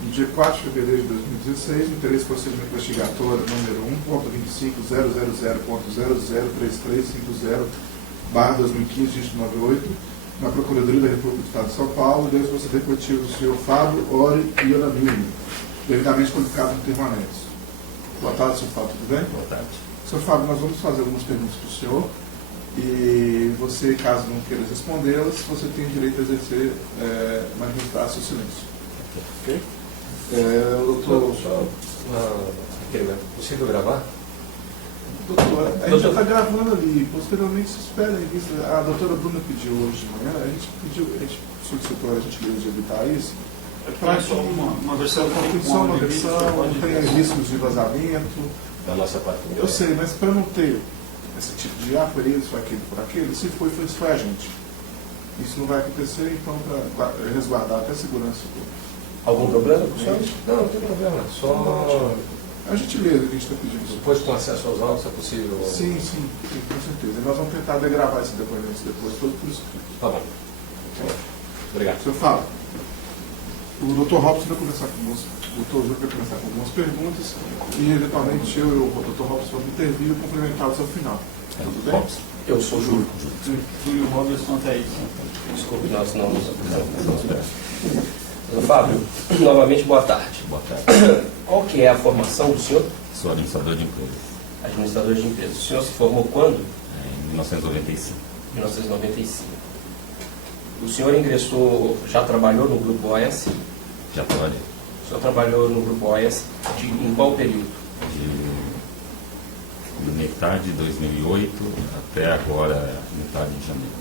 No dia 4 de fevereiro de 2016, no interesse do procedimento investigatório número 1.25.00.003350/2015, dígito 98, na Procuradoria da República do Estado de São Paulo, deve proceder com o artigo do senhor Fábio Ori Ionamini, devidamente qualificado no termo anexo. Boa tarde, senhor Fábio, tudo bem? Boa tarde. Senhor Fábio, nós vamos fazer algumas perguntas para o senhor e você, caso não queira respondê-las, você tem o direito a exercer, manifestar seu silêncio. Ok? Doutor, só possível gravar? Doutor, a gente já está gravando ali, posteriormente se espera em vista. A doutora Bruna pediu hoje de manhã, a gente solicitou a gentileza de evitar isso. Para que uma versão não tenha riscos de vazamento. Da nossa parte. Eu sei, mas para não ter esse tipo de por isso, aquilo, por aquilo, se foi a gente. Isso não vai acontecer, então, para resguardar até a segurança do povo. Algum problema, professor? Não tem problema. Só a gentileza que a gente está pedindo. depois com acesso aos autos é possível? Sim, com certeza. E nós vamos tentar degravar esses depoimentos depois, todo por escrito. Tá bom. Obrigado. Senhor Fábio, o Dr. Robson vai começar com algumas perguntas e, eventualmente, eu e o Dr. Robson vamos intervir e complementá-los ao final. Tudo bem? Eu sou Júlio. Júlio Robertson até aí. Desculpe, nós não nos apresentamos. Fábio, novamente boa tarde. Boa tarde. Qual que é a formação do senhor? Sou administrador de empresas. Administrador de empresas. O senhor se formou quando? Em 1995. 1995. O senhor ingressou, já trabalhou no Grupo OS? Já trabalhei. O senhor trabalhou no Grupo OS em qual período? De metade de 2008 até agora, metade de janeiro.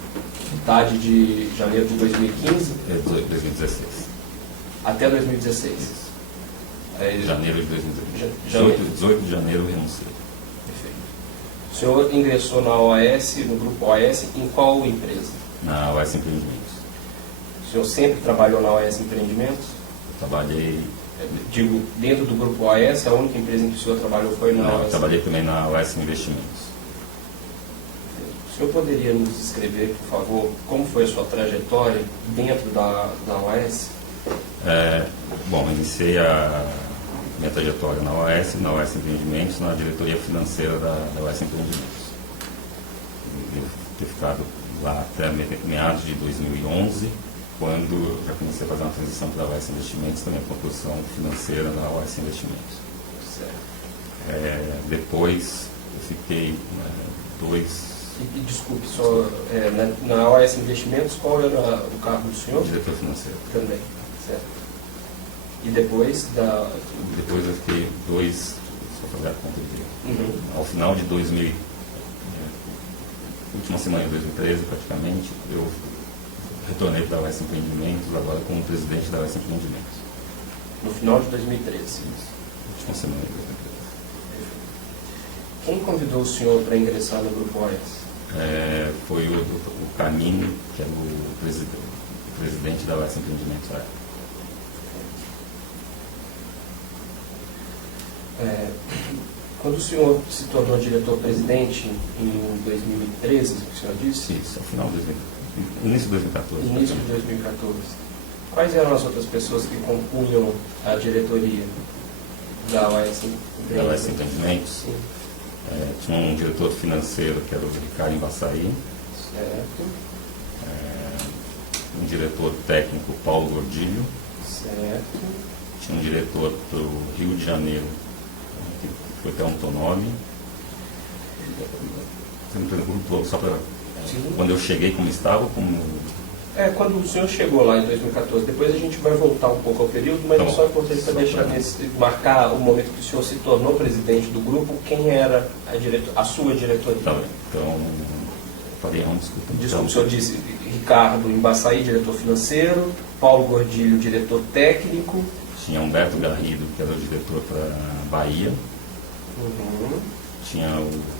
Metade de janeiro de 2015? 2016. Até 2016. Janeiro de 2016. Janeiro. 18 de janeiro eu renunciei. Perfeito. O senhor ingressou na OAS, no Grupo OAS, em qual empresa? Na OS Empreendimentos. O senhor sempre trabalhou na OAS Empreendimentos? Trabalhei. Digo, dentro do Grupo OAS, a única empresa em que o senhor trabalhou foi na OAS? Eu trabalhei também na OS Investimentos. O senhor poderia nos descrever, por favor, como foi a sua trajetória dentro da OAS? Bom, iniciei a minha trajetória na OAS Empreendimentos, na diretoria financeira da OAS Empreendimentos. Devo ter ficado lá até meados de 2011, quando já comecei a fazer uma transição para a OAS Investimentos, também a composição financeira da OAS Investimentos. Certo. Depois eu fiquei Desculpe, só, na OAS Investimentos, qual era o cargo do senhor? diretor financeiro. Também, certo. E depois da... Depois eu fiquei só fazer a conta de... Ao final de última semana de 2013, praticamente, eu retornei para a OAS Empreendimentos, agora como presidente da OAS Empreendimentos. No final de 2013. Última semana de 2013. Quem convidou o senhor para ingressar no Grupo OAS? Foi o Canini, que era o presidente da OAS Empreendimentos. Quando o senhor se tornou diretor-presidente em 2013, o senhor disse? Isso, ao final de 2013. Início de 2014. Início de 2014. Quais eram as outras pessoas que compunham a diretoria da OAS Da OAS Empreendimentos? Sim. Tinha um diretor financeiro, que era o Ricardo Embaçaí. Certo. Um diretor técnico, Paulo Gordilho. Certo. Tinha um diretor para o Rio de Janeiro, que foi até um Tonome. Sempre um grupo todo, só para... Quando eu cheguei, como estava, quando o senhor chegou lá em 2014, depois a gente vai voltar um pouco ao período, mas é só importante para deixar marcar o momento que o senhor se tornou presidente do grupo, quem era a sua diretoria? Tá bem. Então, falei, desculpa. Desculpa, o senhor disse Ricardo Embaçaí, diretor financeiro, Paulo Gordilho, diretor técnico. Tinha Humberto Garrido, que era o diretor para Bahia. Tinha o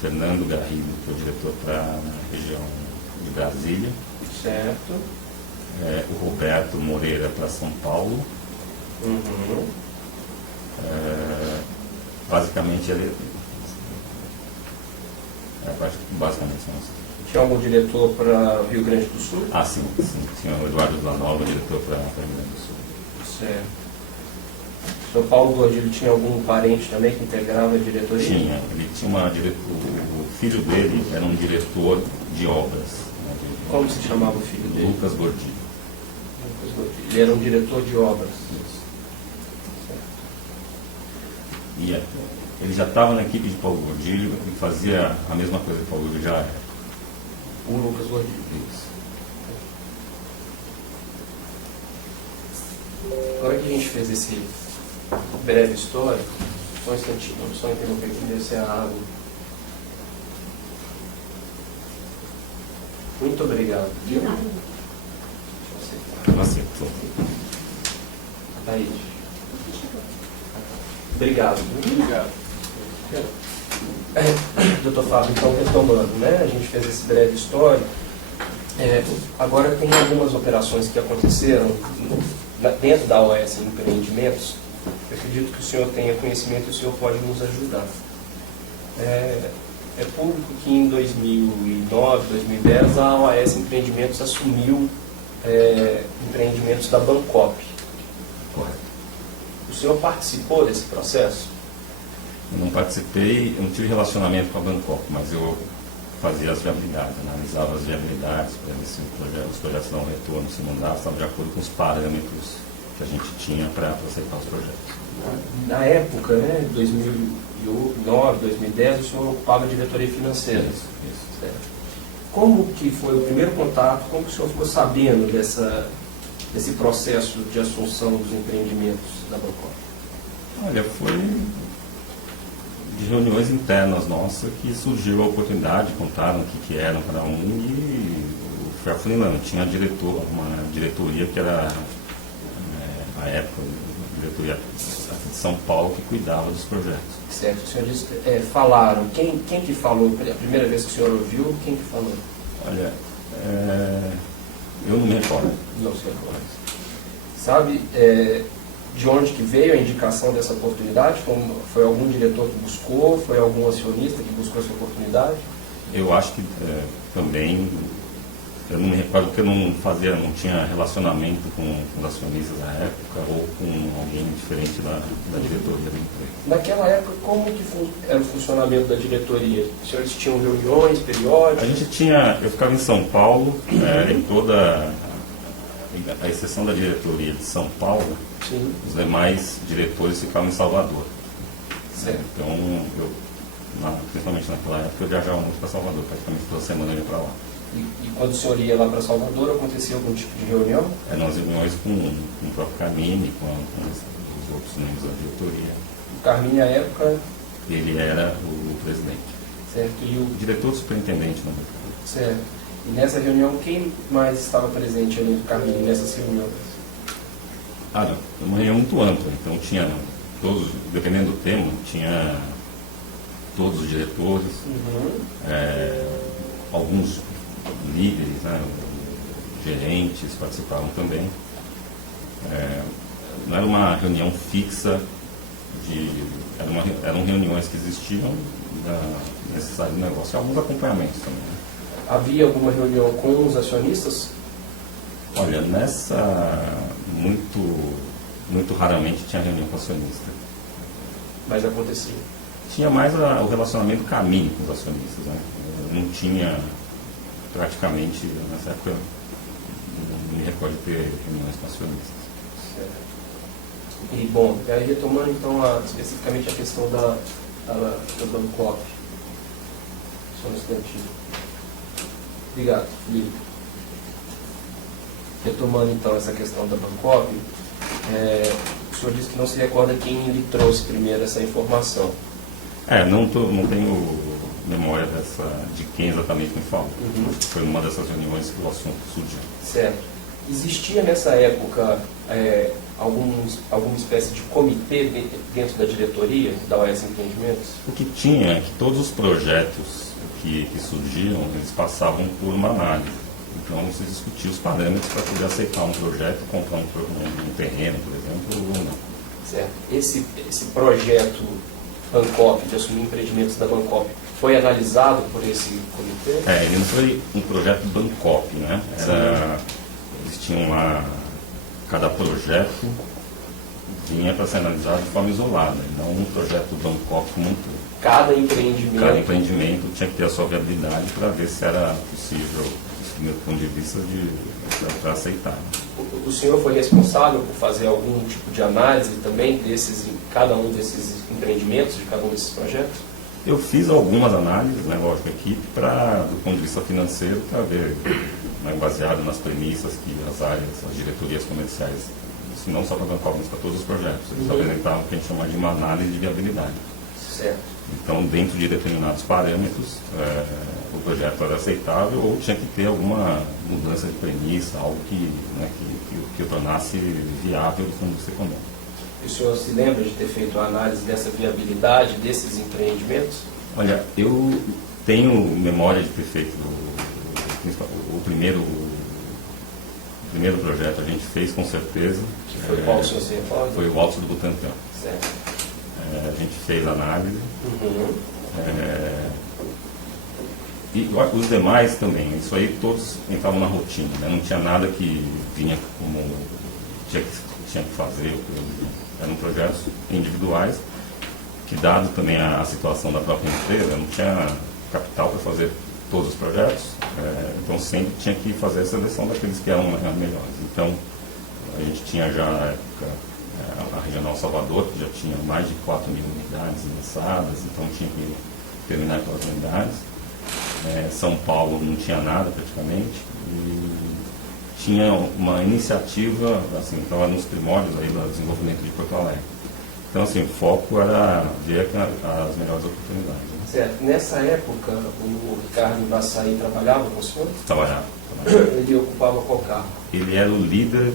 Fernando Garrido, que é o diretor para a região de Brasília. Certo. O Roberto Moreira para São Paulo. Basicamente, basicamente são essas. Tinha algum diretor para Rio Grande do Sul? Sim. Tinha o Eduardo Lanova, diretor para Rio Grande do Sul. Certo. O senhor Paulo Gordilho tinha algum parente também que integrava a diretoria? Tinha. Ele tinha o filho dele era um diretor de obras. Né, Como se chamava o filho dele? Lucas Gordilho. Lucas Gordilho. Ele era um diretor de obras. Isso. E ele já estava na equipe de Paulo Gordilho e fazia a mesma coisa que Paulo Gordilho já era. O Lucas Gordilho. Isso. Agora que a gente fez esse breve histórico, só um instantinho, só interromper aqui, descer a água. Muito obrigado. De nada. Deixa eu aceitar. Acertou. Thaís. Obrigado. Obrigado. Doutor Fábio, então retomando, né? A gente fez esse breve histórico. Agora tem algumas operações que aconteceram dentro da OAS Empreendimentos. Eu acredito que o senhor tenha conhecimento e o senhor pode nos ajudar. É público que em 2009, 2010, a OAS Empreendimentos assumiu empreendimentos da Bancop. Correto. O senhor participou desse processo? Eu não participei, eu não tive relacionamento com a Bancop, mas eu fazia as viabilidades, analisava as viabilidades para ver se os projetos dão retorno, se não dava, estavam de acordo com os parâmetros que a gente tinha para aceitar os projetos. Na época, né, 2009, 2010, o senhor ocupava a diretoria financeira. Isso. Certo. Como que foi o primeiro contato, como que o senhor ficou sabendo desse processo de assunção dos empreendimentos da Bancop? Olha, foi de reuniões internas nossas que surgiu a oportunidade, contaram o que eram cada um e foi afunilando. Tinha uma diretoria que era, na época, a diretoria de São Paulo que cuidava dos projetos. Certo, o senhor disse, falaram, quem que falou? A primeira vez que o senhor ouviu, quem que falou? Olha, eu não me recordo. Não sei qual é. Sabe de onde que veio a indicação dessa oportunidade? Foi algum diretor que buscou? Foi algum acionista que buscou essa oportunidade? Eu acho que também, eu não me recordo porque eu não tinha relacionamento com os acionistas na época ou com alguém diferente da diretoria da empresa. Naquela época, como que era o funcionamento da diretoria? Os senhores tinham reuniões periódicas? A gente eu ficava em São Paulo, em toda, a exceção da diretoria de São Paulo, Sim. os demais diretores ficavam em Salvador. Certo. Então, principalmente naquela época, eu viajava muito para Salvador, praticamente toda semana eu ia para lá. E quando o senhor ia lá para Salvador, acontecia algum tipo de reunião? Nas reuniões com o próprio Carmine, com os outros membros da diretoria. O Carmine, à época, Ele era o presidente. certo? E O diretor superintendente, na verdade. certo. E nessa reunião, quem mais estava presente além do Carmine nessas reuniões? Não, uma reunião muito ampla, então tinha todos, dependendo do tema, tinha todos os diretores, alguns líderes, né, gerentes participavam também. Não era uma reunião fixa, eram reuniões que existiam necessário do negócio, e alguns acompanhamentos também. Né? Havia alguma reunião com os acionistas? Olha, muito raramente tinha reunião com acionista. Mas acontecia. Tinha mais o relacionamento caminho com os acionistas, né? Não tinha, praticamente, nessa época, não me recordo de ter reuniões com acionistas. Certo. E, bom, aí retomando, então, especificamente a questão da Bancop. Só um instantinho. Obrigado, Felipe. Retomando, então, essa questão da Bancop, o senhor disse que não se recorda quem lhe trouxe primeiro essa informação. Não tenho memória de quem exatamente me falou. Foi numa dessas reuniões que o assunto surgiu. Certo. Existia nessa época alguma espécie de comitê dentro da diretoria da OAS Empreendimentos? O que tinha é que todos os projetos que surgiam, eles passavam por uma análise. Então se discutia os parâmetros para poder aceitar um projeto, comprar um terreno, por exemplo, ou não. Certo. Esse projeto Bancop, de assumir empreendimentos da Bancop, foi analisado por esse comitê? Ele não foi um projeto Bancop, né? Eles tinham lá, cada projeto vinha para ser analisado de forma isolada, e não um projeto do Bancoc como um todo. Cada empreendimento. Cada empreendimento tinha que ter a sua viabilidade para ver se era possível, do meu ponto de vista, para aceitar. O senhor foi responsável por fazer algum tipo de análise também cada um desses empreendimentos, de cada um desses projetos? Eu fiz algumas análises, né, lógico, equipe, do ponto de vista financeiro, para ver, né, baseado nas premissas que as diretorias comerciais, isso não só para a Bancoc, mas para todos os projetos, eles apresentavam o que a gente chama de uma análise de viabilidade. Certo. Então, dentro de determinados parâmetros, o projeto era aceitável ou tinha que ter alguma mudança de premissa, algo que o tornasse viável do ponto de vista econômico. E o senhor se lembra de ter feito a análise dessa viabilidade desses empreendimentos? Olha, eu tenho memória de ter feito o primeiro projeto, a gente fez com certeza. Que foi qual o senhor se recorda? Foi o Alto do Butantã. Certo. A gente fez a análise. E os demais também, isso aí todos entravam na rotina, né? Não tinha nada que vinha como tinha que fazer. Eram projetos individuais, que dado também a situação da própria empresa, não tinha capital para fazer todos os projetos, então sempre tinha que fazer a seleção daqueles que eram melhores. Então, a gente tinha já na época a Regional Salvador, que já tinha mais de 4.000 unidades lançadas, então tinha que terminar aquelas unidades. São Paulo não tinha nada praticamente, e tinha uma iniciativa, assim, estava nos primórdios aí do desenvolvimento de Porto Alegre. Então, assim, o foco era ver as melhores oportunidades. Né? Certo. Nessa época, o Ricardo Vassaí trabalhava com o senhor? Trabalhava. Ele ocupava qual cargo? Ele era o líder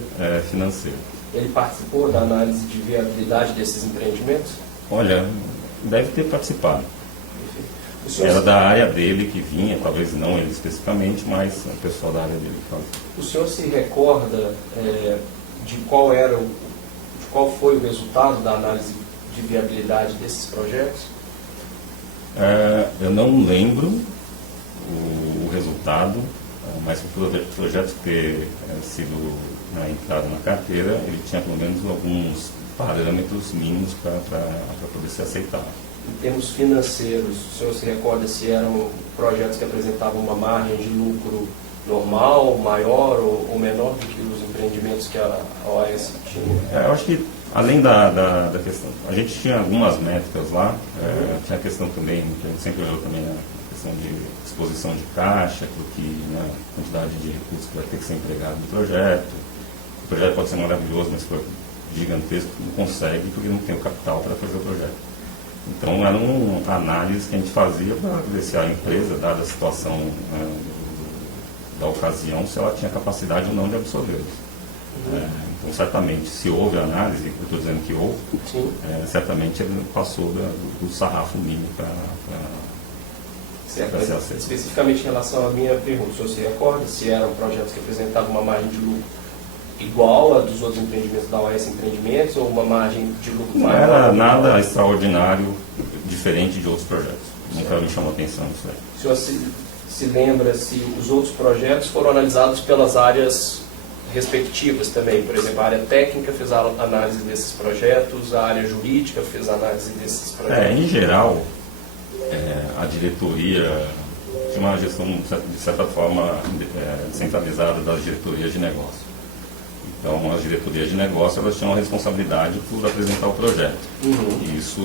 financeiro. Ele participou da análise de viabilidade desses empreendimentos? Olha, deve ter participado. O senhor Era da área dele que vinha, talvez não ele especificamente, mas o pessoal da área dele que fazia. O senhor se recorda de qual foi o resultado da análise de viabilidade desses projetos? Eu não lembro o resultado, mas o projeto ter sido entrado na carteira, ele tinha pelo menos alguns parâmetros mínimos para poder ser aceitado. Em termos financeiros, o senhor se recorda se eram projetos que apresentavam uma margem de lucro normal, maior ou menor do que os empreendimentos que a OAS tinha? Eu acho que, além da questão, a gente tinha algumas métricas lá, tinha a questão também, que a gente sempre olhou também, a questão de exposição de caixa, a quantidade de recursos que vai ter que ser empregado no projeto. O projeto pode ser maravilhoso, mas se for gigantesco, não consegue, porque não tem o capital para fazer o projeto. Então, era uma análise que a gente fazia para ver se a empresa, dada a situação da ocasião, se ela tinha capacidade ou não de absorvê-los. Então, certamente, se houve análise, eu estou dizendo que houve, certamente ele passou do sarrafo mínimo para ser aceito. Especificamente em relação à minha pergunta, o senhor se recorda se eram projetos que apresentavam uma margem de lucro igual a dos outros empreendimentos da OAS Empreendimentos ou uma margem de lucro maior? Não era nada extraordinário, diferente de outros projetos. Nunca me chamou atenção isso aí. O senhor se lembra se os outros projetos foram analisados pelas áreas respectivas também? Por exemplo, a área técnica fez a análise desses projetos, a área jurídica fez a análise desses projetos? Em geral, a diretoria tinha uma gestão, de certa forma, centralizada das diretorias de negócio. Então, as diretorias de negócio, elas tinham a responsabilidade por apresentar o projeto. E isso,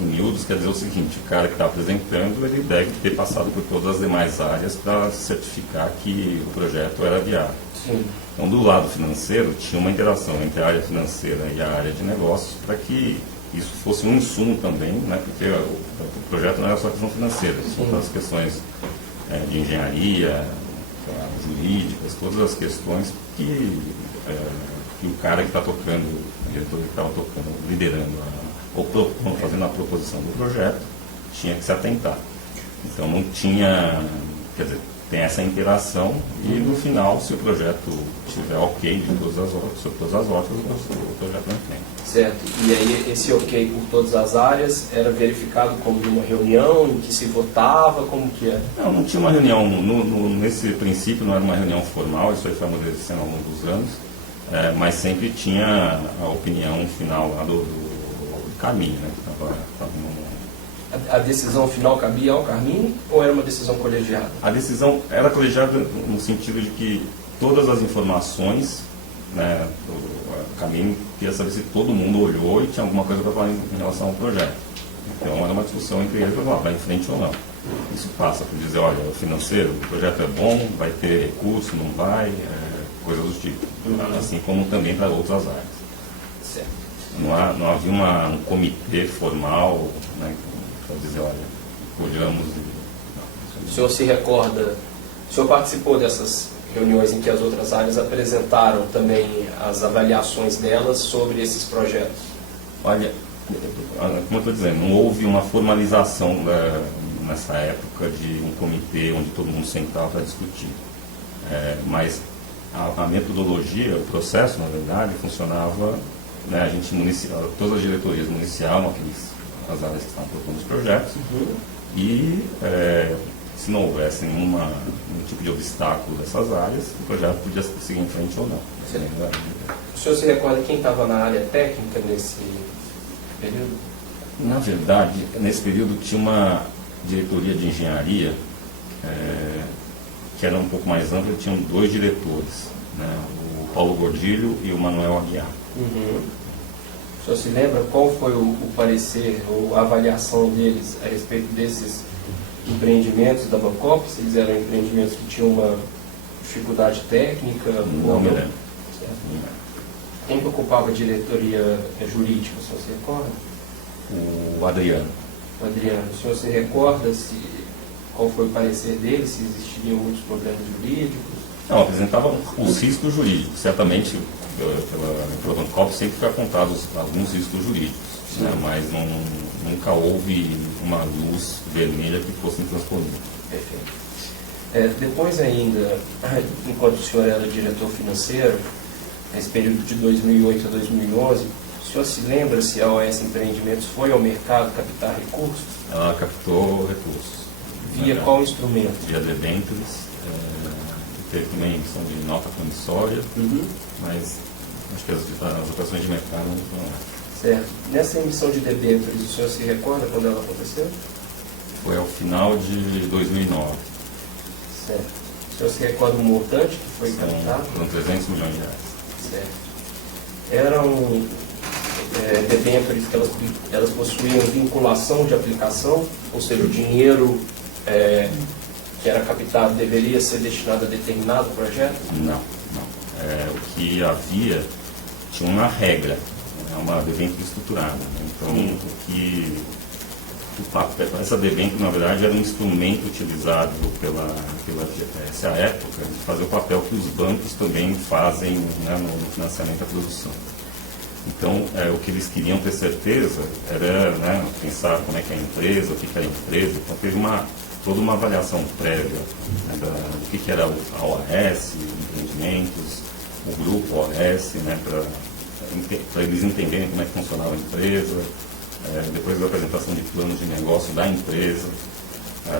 em miúdos, quer dizer o seguinte: o cara que está apresentando, ele deve ter passado por todas as demais áreas para certificar que o projeto era viável. Então, do lado financeiro, tinha uma interação entre a área financeira e a área de negócios para que isso fosse um insumo também, né? Porque o projeto não era só questão financeira, tinha todas as questões de engenharia, jurídicas, todas as questões que o cara que está tocando, o diretor que estava tocando, liderando ou fazendo a proposição do projeto, tinha que se atentar. Então não tinha, quer dizer, tem essa interação e no final, se o projeto tiver ok de todas as ordens, o projeto vai em frente. Certo. E aí esse ok por todas as áreas era verificado como uma reunião em que se votava, como que é? Não tinha uma reunião, nesse princípio não era uma reunião formal, isso aí foi amadurecendo ao longo dos anos. mas sempre tinha a opinião final lá do Carmine, né? A decisão final cabia ao Carmine ou era uma decisão colegiada? A decisão era colegiada no sentido de que todas as informações, né, o Carmine queria saber se todo mundo olhou e tinha alguma coisa para falar em relação ao projeto. Então era uma discussão entre eles para falar, vai em frente ou não. Isso passa por dizer, olha, o financeiro, o projeto é bom, vai ter recurso, não vai, coisas do tipo. Assim como também para outras áreas. Certo. Não havia um comitê formal, né, para dizer, olha, olhamos... O senhor se recorda, o senhor participou dessas reuniões em que as outras áreas apresentaram também as avaliações delas sobre esses projetos? Olha, como eu estou dizendo, não houve uma formalização nessa época de um comitê onde todo mundo sentava para discutir. Mas a metodologia, o processo, na verdade, funcionava, né, a gente todas as diretorias municiavam as áreas que estavam propondo os projetos, e se não houvesse nenhum tipo de obstáculo dessas áreas, o projeto podia seguir em frente ou não. O senhor se recorda quem estava na área técnica nesse período? Na verdade, nesse período tinha uma diretoria de engenharia que era um pouco mais ampla, tinham 2 diretores, né, o Paulo Gordilho e o Manuel Aguiar. O senhor se lembra qual foi o parecer ou a avaliação deles a respeito desses empreendimentos da Bancop? Se eles eram empreendimentos que tinham uma dificuldade técnica? Não me lembro. Quem que ocupava a diretoria jurídica, o senhor se recorda? O Adriano. O Adriano. O senhor se recorda qual foi o parecer dele, se existiriam muitos problemas jurídicos? Não, apresentavam os riscos jurídicos. Certamente, pela Bancop sempre foi apontado alguns riscos jurídicos, né, mas nunca houve uma luz vermelha que fosse intransponível. Perfeito. Depois ainda, enquanto o senhor era diretor financeiro, nesse período de 2008 a 2011, o senhor se lembra se a OS Empreendimentos foi ao mercado captar recursos? Ela captou recursos. Via qual instrumento? Via debêntures, teve também emissão de nota promissória, mas acho que as operações de mercado não foram lá. Certo. Nessa emissão de debêntures, o senhor se recorda quando ela aconteceu? Foi ao final de 2009. Certo. O senhor se recorda do montante que foi captado? Foram 300 milhões de reais. Certo. Eram debêntures que elas possuíam vinculação de aplicação, ou seja, o dinheiro que era captado deveria ser destinado a determinado projeto? Não. O que havia tinha uma regra, uma debênture estruturada. Então, essa debênture, na verdade, era um instrumento utilizado pela essa época de fazer o papel que os bancos também fazem, né, no financiamento da produção. Então, o que eles queriam ter certeza era, né, pensar como é que é a empresa, o que é a empresa. Então, teve toda uma avaliação prévia, né, do que era a OAS, empreendimentos, o grupo OAS, né, para eles entenderem como é que funcionava a empresa. Depois da apresentação de planos de negócio da empresa,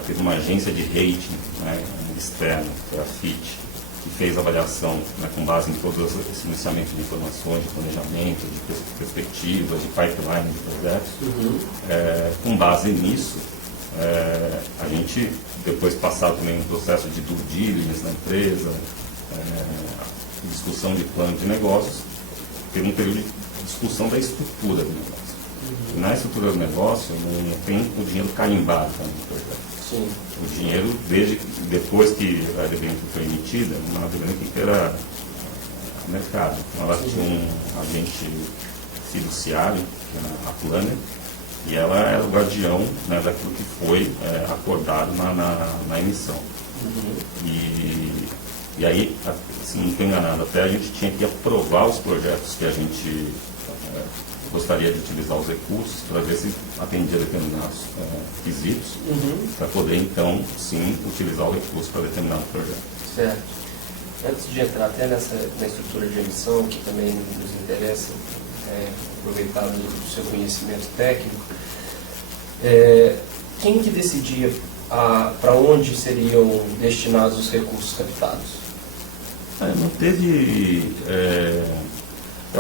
teve uma agência de rating, né, externa, que era a Fitch, que fez a avaliação, né, com base em todo esse iniciamento de informações, de planejamento, de perspectivas, de pipeline de projetos. Com base nisso, a gente, depois passado também um processo de due diligence na empresa, discussão de plano de negócios, teve um período de discussão da estrutura do negócio. Na estrutura do negócio não tem o dinheiro carimbado no projeto. Sim. O dinheiro, depois que a debênture foi emitida, uma debênture que era mercado. Ela tinha um agente fiduciário, que era a Planner, e ela era o guardião, né, daquilo que foi acordado na emissão. E aí, se não estou enganado, até a gente tinha que aprovar os projetos que a gente gostaria de utilizar os recursos para ver se atendia determinados quesitos, para poder então, sim, utilizar o recurso para determinado projeto. Certo. Antes de entrar até na estrutura de emissão, que também nos interessa, aproveitar do seu conhecimento técnico, quem que decidia para onde seriam destinados os recursos captados? Não teve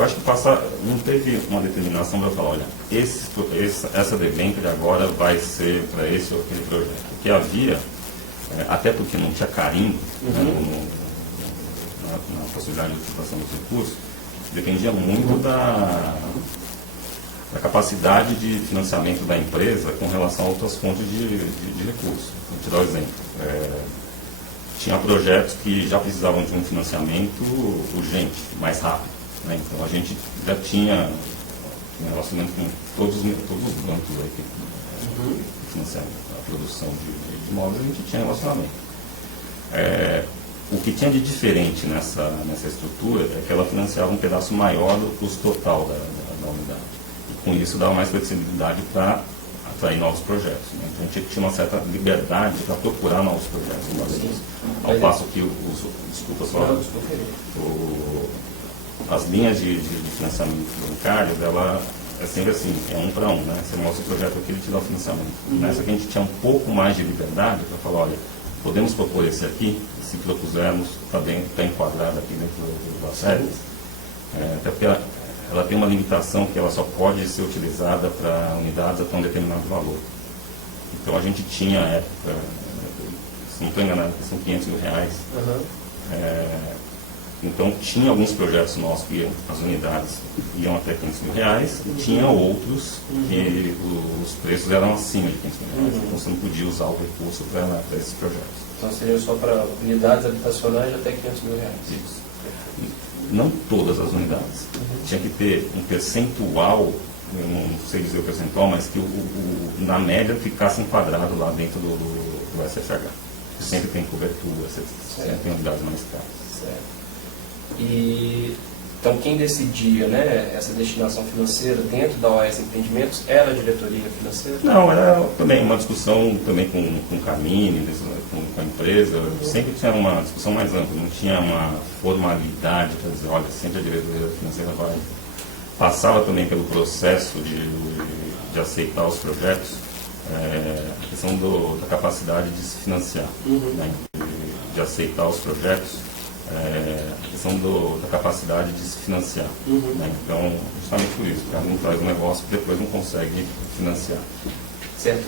acho que não teve uma determinação para falar, olha, essa debênture agora vai ser para esse ou aquele projeto. O que havia, até porque não tinha carimbo, né, na possibilidade de utilização dos recursos, dependia muito da capacidade de financiamento da empresa com relação a outras fontes de recursos. Vou te dar um exemplo. Tinha projetos que já precisavam de um financiamento urgente, mais rápido, né? Então a gente já tinha um relacionamento com todos os bancos aí que financiam a produção de imóveis, a gente tinha relacionamento. O que tinha de diferente nessa estrutura é que ela financiava um pedaço maior do custo total da unidade. E com isso dava mais flexibilidade para atrair novos projetos, né? Então a gente tinha uma certa liberdade para procurar novos projetos. Ao passo que as linhas de financiamento bancário, ela é sempre assim, é 1 para 1, né? Você mostra o projeto aqui, ele te dá o financiamento. Nessa que a gente tinha um pouco mais de liberdade para falar, olha, podemos propor esse aqui, se propusermos, está enquadrado aqui dentro das regras, até porque ela tem uma limitação que ela só pode ser utilizada para unidades até um determinado valor. Então a gente tinha, à época, se não estou enganado, são R$500 mil. Então tinha alguns projetos nossos que as unidades iam até R$500 mil, e tinha outros que os preços eram acima de R$500 mil. Então você não podia usar o recurso para esses projetos. Então seria só para unidades habitacionais até R$500 mil. Isso. Não todas as unidades. Tinha que ter um percentual, eu não sei dizer o percentual, mas que na média ficasse enquadrado lá dentro do SFH. Sempre tem cobertura, sempre tem unidades mais caras. Certo. E então quem decidia, né, essa destinação financeira dentro da OAS Empreendimentos era a diretoria financeira? Não, era também uma discussão também com o Carmine, com a empresa. Sempre tinha uma discussão mais ampla, não tinha uma formalidade para dizer, olha, sempre a diretoria financeira vai. Passava também pelo processo de aceitar os projetos, a questão da capacidade de se financiar, né, de aceitar os projetos. A questão da capacidade de se financiar. Né? Então, justamente por isso, porque não faz um negócio que depois não consegue financiar. Certo.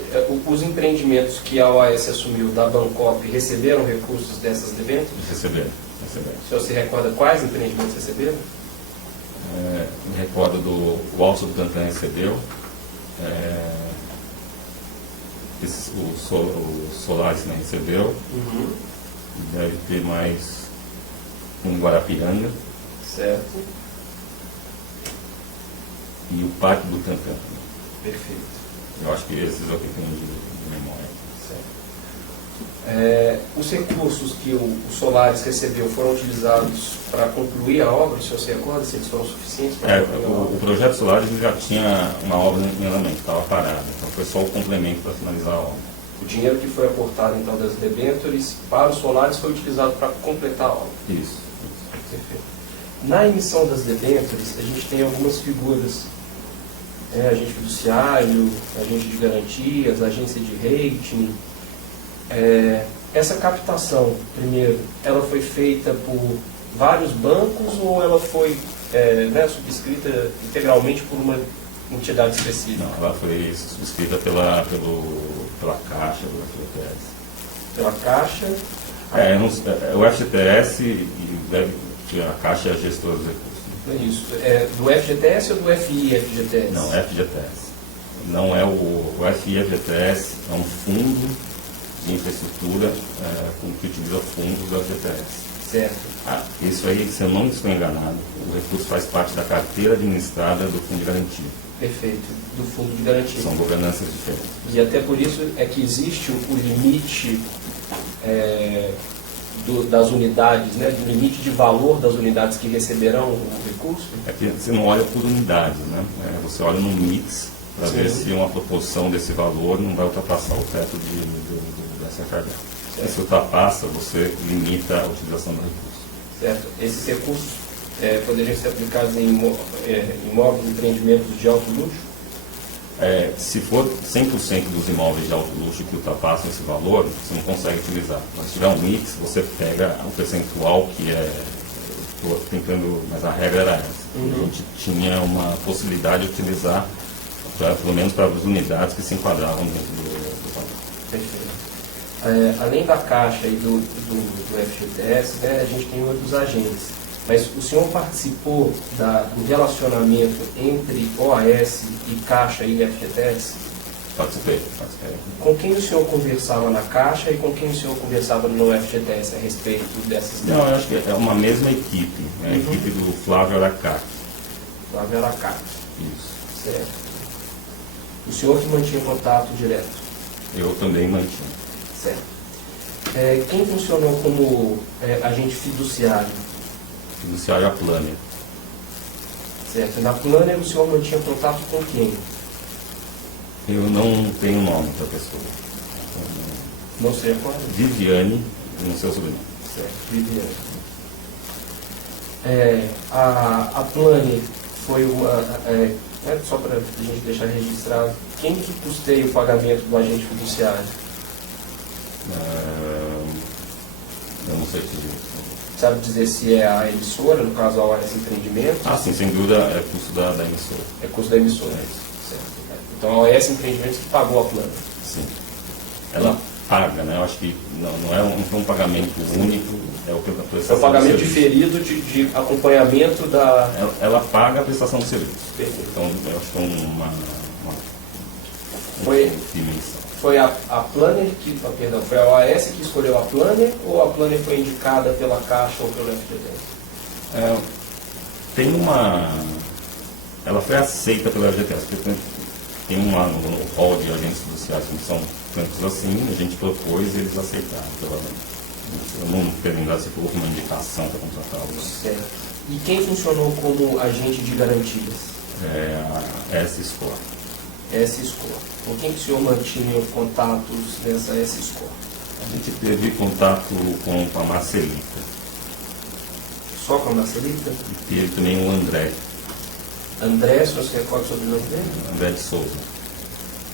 Os empreendimentos que a OAS assumiu da Bancop receberam recursos dessas debêntures? Receberam. O senhor se recorda quais empreendimentos receberam? Me recordo o Alto do Tantan recebeu, o Solaris também recebeu, deve ter mais um Guarapiranga. Certo. E o Parque do Tantan. Perfeito. Eu acho que esses é o que tem de memória. Certo. Os recursos que o Solaris recebeu foram utilizados para concluir a obra, o senhor se recorda se eles foram suficientes para concluir a obra? O projeto Solaris já tinha uma obra em andamento, estava parada, então foi só o complemento para finalizar a obra. O dinheiro que foi aportado então das debêntures para o Solaris foi utilizado para completar a obra? Isso. Perfeito. Na emissão das debêntures, a gente tem algumas figuras, agente fiduciário, agente de garantias, agência de rating. Essa captação, primeiro, ela foi feita por vários bancos ou ela foi subscrita integralmente por uma entidade específica? Não, ela foi subscrita pela Caixa do FGTS. Pela Caixa? O FGTS e a Caixa é a gestora dos recursos. Não é isso. Do FGTS ou do FI-FGTS? Não, FGTS. Não é o FI-FGTS, é um fundo de infraestrutura que utiliza fundos do FGTS. Certo. Isso aí, se eu não estou enganado, o recurso faz parte da carteira administrada do Fundo de Garantia. Perfeito, do Fundo de Garantia. São governanças diferentes. E até por isso é que existe o limite das unidades, né, do limite de valor das unidades que receberão o recurso? É que você não olha por unidades, né? Você olha no mix para ver se uma proporção desse valor não vai ultrapassar o teto dessa carga. Se ultrapassa, você limita a utilização do recurso. Certo. Esses recursos poderiam ser aplicados em imóveis e empreendimentos de alto luxo? Se for 100% dos imóveis de alto luxo que ultrapassam esse valor, você não consegue utilizar. Mas se tiver um mix, você pega o percentual que é estou tentando, mas a regra era essa. A gente tinha uma possibilidade de utilizar, pelo menos para as unidades que se enquadravam dentro do valor. Perfeito. Além da Caixa e do FGTS, né, a gente tem outros agentes. Mas o senhor participou do relacionamento entre OAS e Caixa e FGTS? Participei. Com quem o senhor conversava na Caixa e com quem o senhor conversava no FGTS a respeito dessas... Não, eu acho que é uma mesma equipe, né? A equipe do Flávio Aracá. Flávio Aracá. Isso. Certo. O senhor que mantinha contato direto? Eu também mantinha. Certo. Quem funcionou como agente fiduciário? Fiduciário a Planner. Certo. Na Planner o senhor mantinha contato com quem? Eu não tenho nome da pessoa. Não sei qual é. Viviane, no seu sobrenome. Certo, Viviane. A Planner foi uma... só para a gente deixar registrado, quem que custeia o pagamento do agente fiduciário? Eu não sei te dizer. Sabe dizer se é a emissora, no caso a OAS Empreendimentos? Ah, sim, sem dúvida é custo da emissora. É custo da emissora. Certo. Então a OAS Empreendimentos que pagou a Planner. Sim. Ela paga, né? Eu acho que não é um pagamento único, é o que a É prestação o pagamento de serviço. diferido de acompanhamento da... Ela paga a prestação de serviço. Perfeito. Então, eu acho que é uma Foi- dimensão. Foi a Planner que... Perdão, foi a OAS que escolheu a Planner ou a Planner foi indicada pela Caixa ou pelo FGTS? Tem uma... Ela foi aceita pela FGTS, porque tem um lá no hall de agentes fiduciários que são tantos assim, a gente propôs e eles aceitaram. Eu não tenho lembrado se foi uma indicação para contratar alguém. Certo. E quem funcionou como agente de garantias? A S-Score. S-Score. Com quem que o senhor mantinha contatos nessa S-Score? A gente teve contato com a Marcelita. Só com a Marcelita? E teve também o André André, o senhor se recorda sobre o nome dele? André de Souza.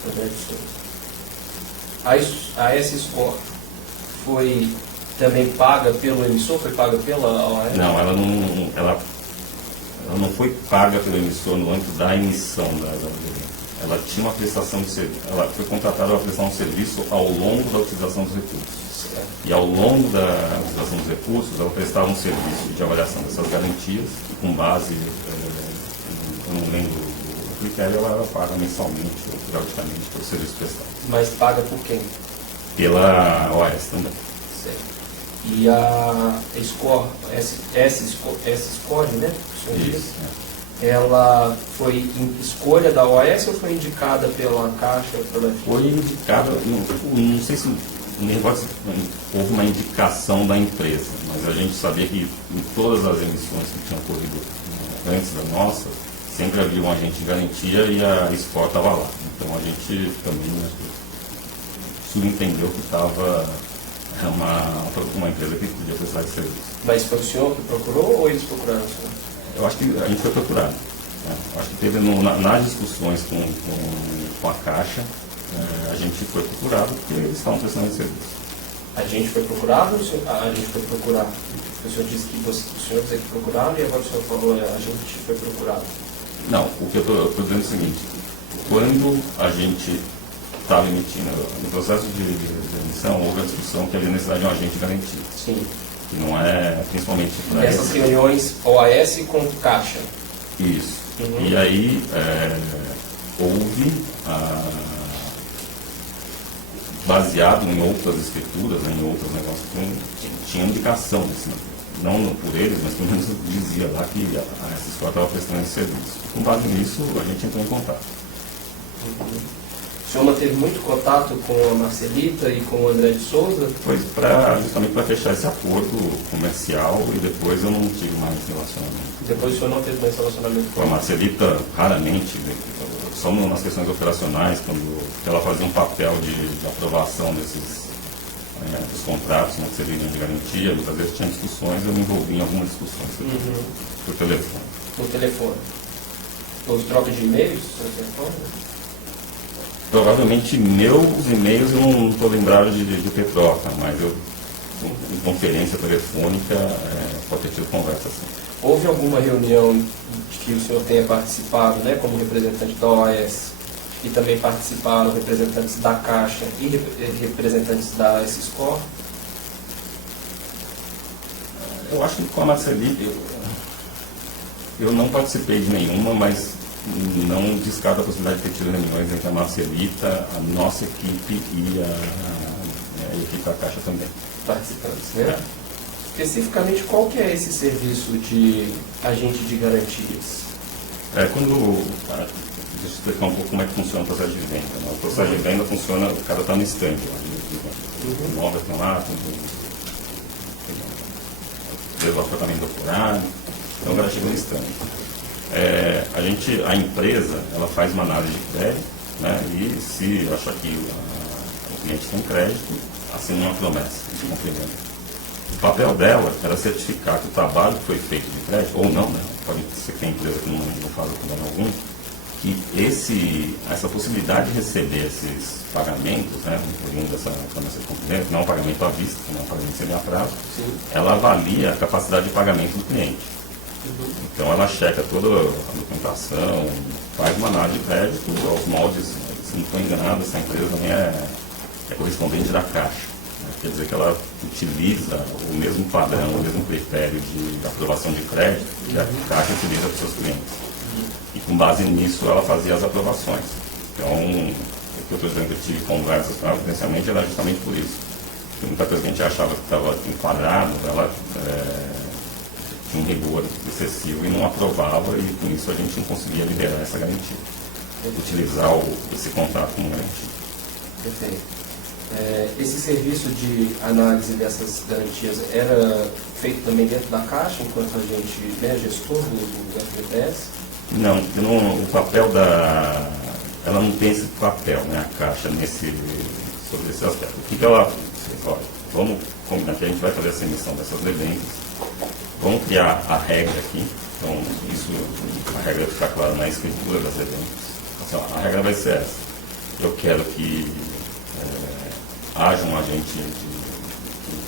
André de Souza. A S-Score foi também paga pelo emissor? Foi paga pela OAS? Não, ela não foi paga pelo emissor no âmbito da emissão da ela tinha uma prestação de serviço, ela foi contratada para prestar um serviço ao longo da utilização dos recursos. Certo. E ao longo da utilização dos recursos, ela prestava um serviço de avaliação dessas garantias, e com base, eu não lembro do critério, ela era paga mensalmente ou periodicamente pelo serviço prestado. Mas paga por quem? Pela OAS também. Certo. E a Score, S-Score, né? O senhor disse? Isso, Ela foi escolha da OAS ou foi indicada pela Caixa ou pela FGTS? Foi indicado, não sei se no negócio houve uma indicação da empresa, mas a gente sabia que em todas as emissões que tinham ocorrido antes da nossa, sempre havia um agente de garantia e a Score estava lá. Então a gente também subentendeu que estava uma empresa que podia prestar esse serviço. Mas foi o senhor que procurou ou eles procuraram o senhor? Eu acho que a gente foi procurado. Né? Eu acho que teve nas discussões com a Caixa, a gente foi procurado porque eles estavam prestando esse serviço. A gente foi procurado ou a gente foi procurado? O senhor disse que o senhor disse que procuraram e agora o senhor falou a gente foi procurado. Não, o que eu estou dizendo é o seguinte, quando a gente estava emitindo, no processo de emissão, houve a discussão que havia necessidade de um agente de garantia. Sim. Que não é, principalmente para Nessas reuniões OAS com Caixa. Isso. Uhum. E aí houve, baseado em outras escrituras, né, em outros negócios, tinha indicação, assim, não por eles, mas pelo menos dizia lá que essa escola estava prestando esse serviço. Com base nisso, a gente entrou em contato. Uhum. O senhor manteve muito contato com a Marcelita e com o André de Souza? Foi justamente para fechar esse acordo comercial e depois eu não tive mais relacionamento. Depois o senhor não teve mais relacionamento Com a Marcelita, raramente, né, só nas questões operacionais, quando ela fazia um papel de aprovação dos contratos, né, que seriam de garantia, muitas vezes tinha discussões, eu me envolvi em algumas discussões por telefone. Por telefone. Houve troca de e-mails? O senhor se recorda? Provavelmente meus e-mails eu não estou lembrado de ter troca, mas em conferência telefônica pode ter tido conversa assim. houve alguma reunião que o senhor tenha participado, né, como representante da OAS, e também participaram representantes da Caixa e representantes da Sescor? Eu acho que com a Marcelita eu não participei de nenhuma, mas não descarto a possibilidade de ter tido reuniões entre a Marcelita, a nossa equipe e a equipe da Caixa também. Participantes, né? Especificamente, qual que é esse serviço de agente de garantias? Deixa eu explicar um pouco como é que funciona o processo de venda. Né? O processo de venda funciona, o cara está no stand, o imóvel está lá, tem o apartamento doctorado, então o cara chega no stand. A empresa, ela faz uma análise de crédito, né? E se achar que o cliente tem crédito, assina uma promessa de cumprimento. O papel dela era certificar que o trabalho que foi feito de crédito, ou não, né? Pode ser que tem empresa que não faz problema algum, que essa possibilidade de receber esses pagamentos, né, vindo dessa promessa de cumprimento, não é um pagamento à vista, não é um pagamento sem a prazo, ela avalia a capacidade de pagamento do cliente. Então ela checa toda a documentação, faz uma análise de crédito, aos moldes, se não estou enganado, essa empresa também é correspondente da Caixa. Quer dizer que ela utiliza o mesmo padrão, o mesmo critério de aprovação de crédito que a Caixa utiliza para os seus clientes. E com base nisso ela fazia as aprovações. Então, o que eu estou dizendo que eu tive conversas com ela potencialmente era justamente por isso. Porque muita coisa que a gente achava que estava enquadrado, ela tinha um rigor excessivo e não aprovava, e com isso a gente não conseguia liberar essa garantia. Utilizar esse contrato como garantia. Perfeito. Esse serviço de análise dessas garantias era feito também dentro da Caixa, enquanto a gente, né, gestor do FGTS? Não, o papel ela não tem esse papel, né, a Caixa, sobre esse aspecto. O que ela... Olha, vamos combinar que a gente vai fazer essa emissão dessas debêntures, vamos criar a regra aqui, então a regra vai ficar clara na escritura das debêntures. Assim, ó, a regra vai ser essa. Eu quero que haja um agente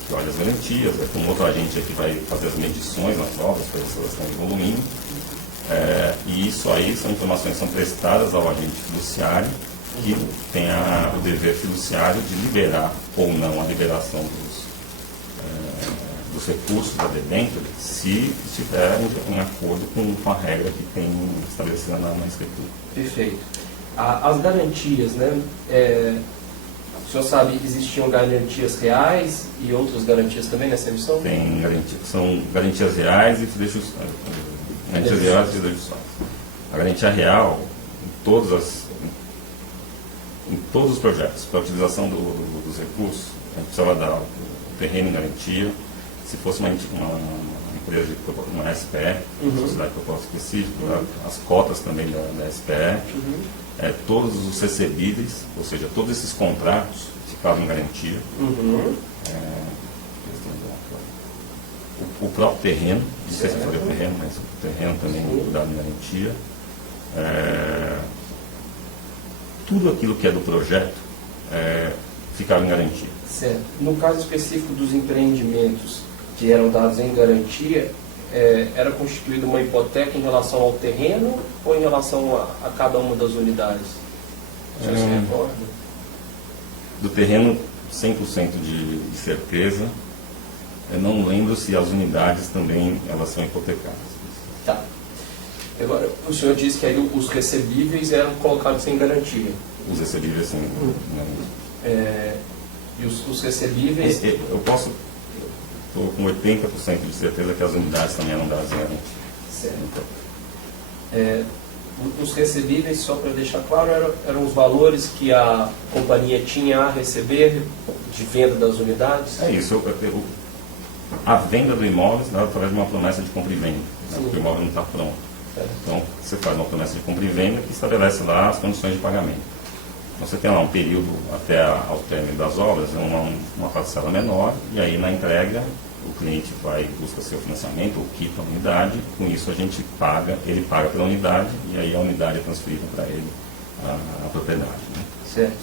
que olha as garantias, um outro agente que vai fazer as medições nas obras para ver se elas estão evoluindo. E isso aí são informações que são prestadas ao agente fiduciário, que tem o dever fiduciário de liberar ou não a liberação dos recursos da debênture, se estiver em acordo com a regra que tem estabelecida na escritura. Perfeito. As garantias, né? O senhor sabe, existiam garantias reais e outras garantias também nessa emissão? Tem são garantias reais e fidejussórias. Garantias reais e fidejussórias. A garantia real, em todos os projetos, para a utilização dos recursos, a gente precisava dar o terreno em garantia. Se fosse uma empresa de uma SPE, Sociedade de Propósito Específico, as cotas também da SPE, todos os recebíveis, ou seja, todos esses contratos ficavam em garantia. O próprio terreno, não sei se foi o terreno, mas o terreno também dado em garantia. Tudo aquilo que é do projeto ficava em garantia. Certo. No caso específico dos empreendimentos que eram dados em garantia, era constituída uma hipoteca em relação ao terreno ou em relação a cada uma das unidades? O senhor se recorda? Do terreno, 100% de certeza. Eu não lembro se as unidades também elas são hipotecadas. Tá. Agora, o senhor disse que aí os recebíveis eram colocados em garantia. Os recebíveis, sim. E os recebíveis... Estou com 80% de certeza que as unidades também eram dadas em garantia. Certo. Os recebíveis, só para deixar claro, eram os valores que a companhia tinha a receber de venda das unidades? É isso. A venda do imóvel se dá através de uma promessa de compra e venda, né, porque o imóvel não está pronto. Então, você faz uma promessa de compra e venda que estabelece lá as condições de pagamento. Então, você tem lá um período até ao término das obras, uma parcela menor, e aí na entrega o cliente vai busca seu financiamento ou quita a unidade, com isso a gente paga, ele paga pela unidade e aí a unidade é transferida para ele a propriedade. Né? Certo.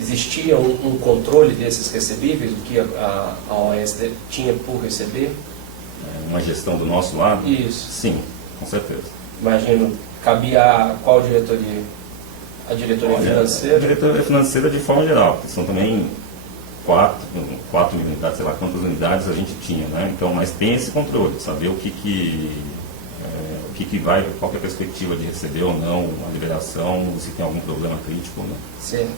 Existia um controle desses recebíveis, o que a OAS tinha por receber? uma gestão do nosso lado? Isso. Sim, com certeza. Imagino, cabia a qual diretoria? A diretoria financeira? A diretoria financeira de forma geral, porque são também 4 mil unidades, sei lá quantas unidades a gente tinha, né? Então, mas tem esse controle, saber o que vai, qual que é a perspectiva de receber ou não a liberação, se tem algum problema crítico ou não. Certo.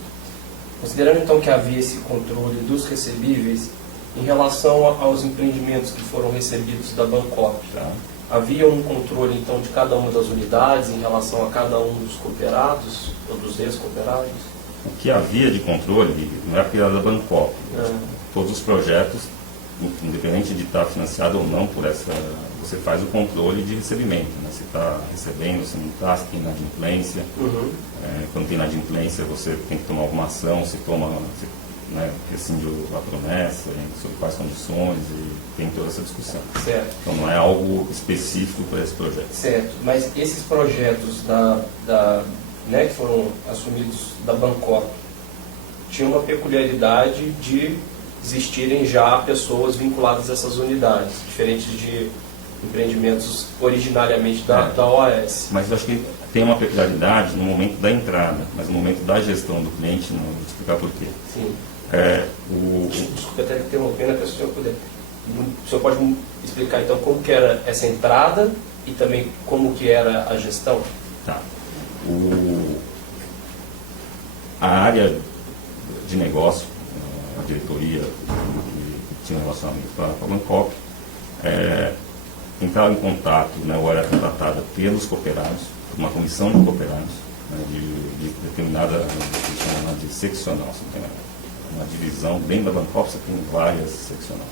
Considerando então que havia esse controle dos recebíveis, em relação aos empreendimentos que foram recebidos da Bancorp, Tá? havia um controle então de cada uma das unidades em relação a cada um dos cooperados ou dos ex-cooperados? O que havia de controle não é a criada da Bancorp. Todos os projetos, independente de estar financiado ou não por essa, você faz o controle de recebimento, né? Se está recebendo, se não está, se tem inadimplência. Quando tem inadimplência, você tem que tomar alguma ação, se toma, né, rescindiu a promessa, sob quais condições, e tem toda essa discussão. Certo. Então não é algo específico para esse projeto. Certo, mas esses projetos né, que foram assumidos da Bancorp tinham uma peculiaridade de existirem já pessoas vinculadas a essas unidades, diferente de empreendimentos originariamente da OAS. Mas eu acho que tem uma peculiaridade no momento da entrada, mas no momento da gestão do cliente, não vou explicar por quê. Sim. Desculpa até interrompendo, se o senhor puder. O senhor pode me explicar então como que era essa entrada e também como que era a gestão? Tá. A área de negócio, a diretoria que tinha relacionamento com a Bancorp, entrava em contato, né, ou era contratada pelos cooperados, por uma comissão de cooperados, né, de determinada, que chama de seccional, você tem uma divisão dentro da Bancorp, você tem várias seccionais.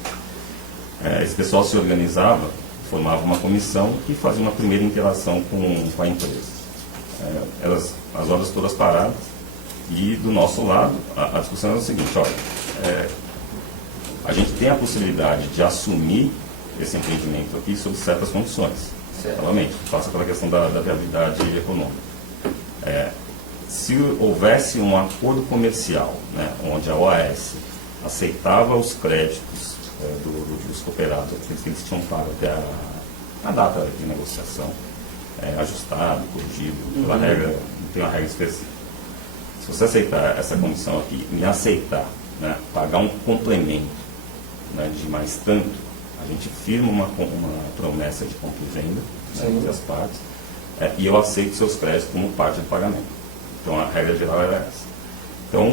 Esse pessoal se organizava, formava uma comissão e fazia uma primeira interação com a empresa. As obras todas paradas, e do nosso lado a discussão era o seguinte: olha, a gente tem a possibilidade de assumir esse empreendimento aqui sob certas condições. Certo. Novamente, passa pela questão da viabilidade econômica. Se houvesse um acordo comercial, né, onde a OAS aceitava os créditos dos cooperados, aqueles que eles tinham pago até a data de negociação, ajustado, corrigido, pela regra, não tem uma regra específica. Se você aceitar essa condição aqui e aceitar, né, pagar um complemento, né, de mais tanto, a gente firma uma promessa de compra e venda, né, entre as partes, e eu aceito seus créditos como parte do pagamento. Então a regra geral era essa. Então,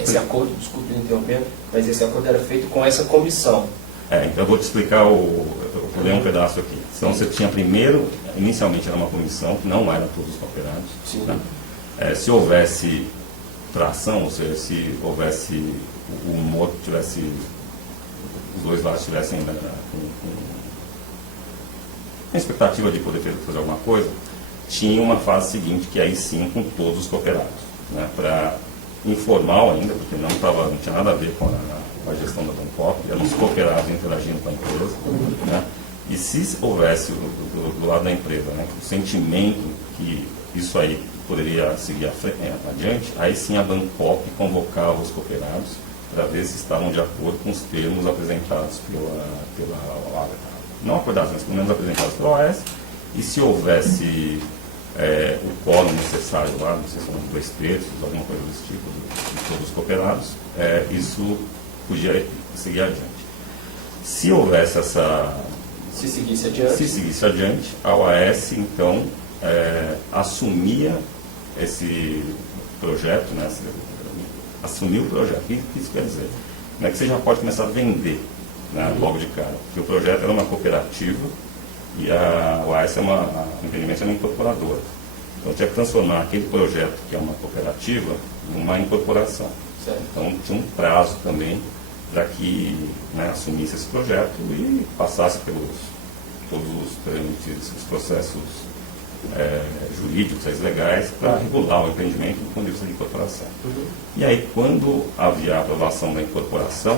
esse acordo, desculpe me interrompendo, mas esse acordo era feito com essa comissão. então eu vou te explicar, eu vou ler um pedaço aqui. Então você tinha primeiro, inicialmente era uma comissão, que não eram todos os cooperados. Sim. Né? Se houvesse tração, ou seja, se houvesse o humor, tivesse, os dois lados tivessem com a expectativa de poder fazer alguma coisa, tinha uma fase seguinte, que aí sim com todos os cooperados, né, para informal ainda, porque não tinha nada a ver com a gestão da Bancorp, eram os cooperados interagindo com a empresa, né, e se houvesse do lado da empresa, né, o sentimento que isso aí poderia seguir adiante, aí sim a Bancorp convocava os cooperados para ver se estavam de acordo com os termos apresentados pela não acordados, mas pelo menos apresentados pela OAS, e se houvesse o quórum necessário lá, não sei se são 2/3, alguma coisa desse tipo, de todos os cooperados, isso podia seguir adiante. Se houvesse Se seguisse adiante, a OAS, então, assumia esse projeto, né, assumiu o projeto. O que isso quer dizer? Não é que você já pode começar a vender, né, logo de cara, porque o projeto era uma cooperativa e a OAS o empreendimento é uma incorporadora. Então tinha que transformar aquele projeto, que é uma cooperativa, numa incorporação. Certo. Então tinha um prazo também para que, né, assumisse esse projeto e passasse pelos todos os processos jurídicos, legais, para regular o empreendimento do ponto de vista de incorporação. E aí, quando havia a aprovação da incorporação,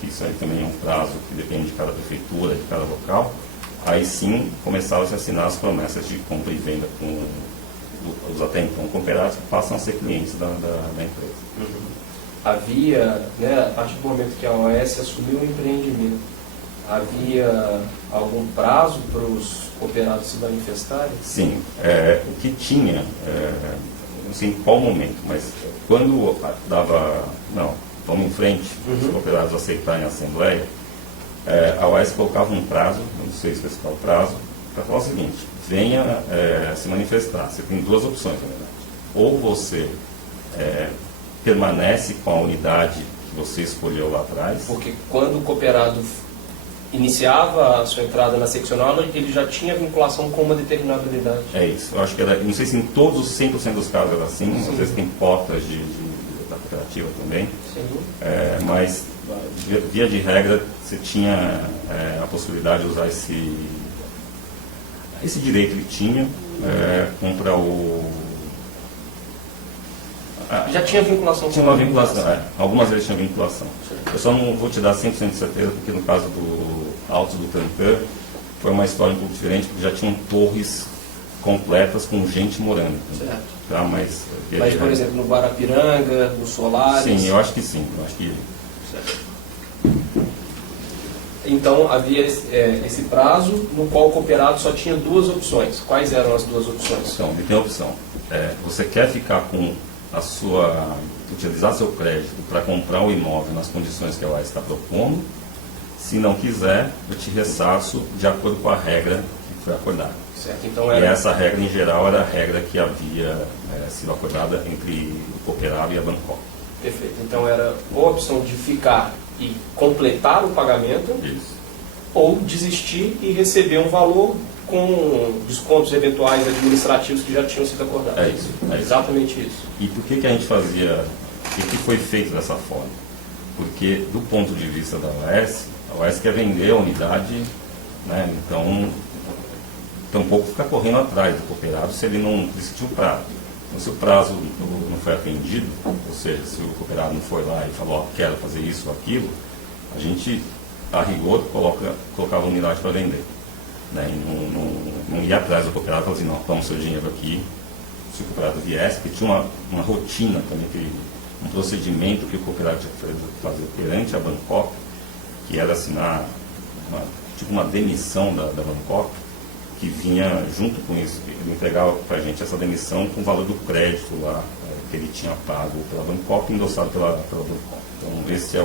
que isso aí também é um prazo que depende de cada prefeitura, de cada local, aí sim começava-se a assinar as promessas de compra e venda com os até então cooperados, que passam a ser clientes da empresa. Havia, né, a partir do momento que a OAS assumiu o empreendimento, havia algum prazo para os cooperados se manifestarem? Sim, o que tinha, não sei em qual momento, mas quando dava, não, vamos em frente, os cooperados aceitarem a Assembleia, a OAS colocava um prazo, não sei especificar o prazo, para falar o seguinte: venha se manifestar. Você tem duas opções, na verdade. Ou você permanece com a unidade que você escolheu lá atrás. Porque quando o cooperado iniciava a sua entrada na seccional, ele já tinha vinculação com uma determinada unidade. É isso. Eu acho que não sei se em todos os 100% dos casos era assim, às vezes tem cotas da cooperativa também. Sim. Mas, via de regra, você tinha a possibilidade de usar esse direito que tinha contra o... Já tinha vinculação com Tinha uma vinculação, algumas vezes tinha vinculação. Eu só não vou te dar 100% de certeza, porque no caso do Alto do Tantã, foi uma história um pouco diferente, porque já tinham torres completas com gente morando. Certo. Tá? Mas, por exemplo, no Guarapiranga, no Solares... Sim, eu acho que sim. Eu acho que... Certo. Então, havia esse prazo no qual o cooperado só tinha duas opções. Quais eram as duas opções? Então, ele tem a opção. Você quer ficar com utilizar seu crédito para comprar o imóvel nas condições que a OAS está propondo. Se não quiser, eu te ressarço de acordo com a regra que foi acordada. Certo. Então, E essa regra, em geral, era a regra que havia sido acordada entre o cooperado e a Bancoop. Perfeito. Então era ou a opção de ficar e completar o pagamento, Isso. ou desistir e receber um valor com descontos eventuais administrativos que já tinham sido acordados. É isso. Exatamente isso. E por que a gente fazia, por que foi feito dessa forma? Porque, do ponto de vista da OAS, a OAS quer vender a unidade, né? Então, tampouco ficar correndo atrás do cooperado se ele não decidiu o prazo. Então, se o prazo não foi atendido, ou seja, se o cooperado não foi lá e falou, ó, quero fazer isso ou aquilo, a gente, a rigor, colocava a unidade para vender. Né? E não ia atrás do cooperado e falava assim, não, toma o seu dinheiro aqui, se o cooperado viesse, porque tinha uma rotina também, um procedimento que o cooperado tinha que fazer perante a Bancoop, que era assinar uma demissão da Bancoop, que vinha junto com isso. Ele entregava para a gente essa demissão com o valor do crédito lá, que ele tinha pago pela Bancoop e endossado pela Bancoop. Então, esse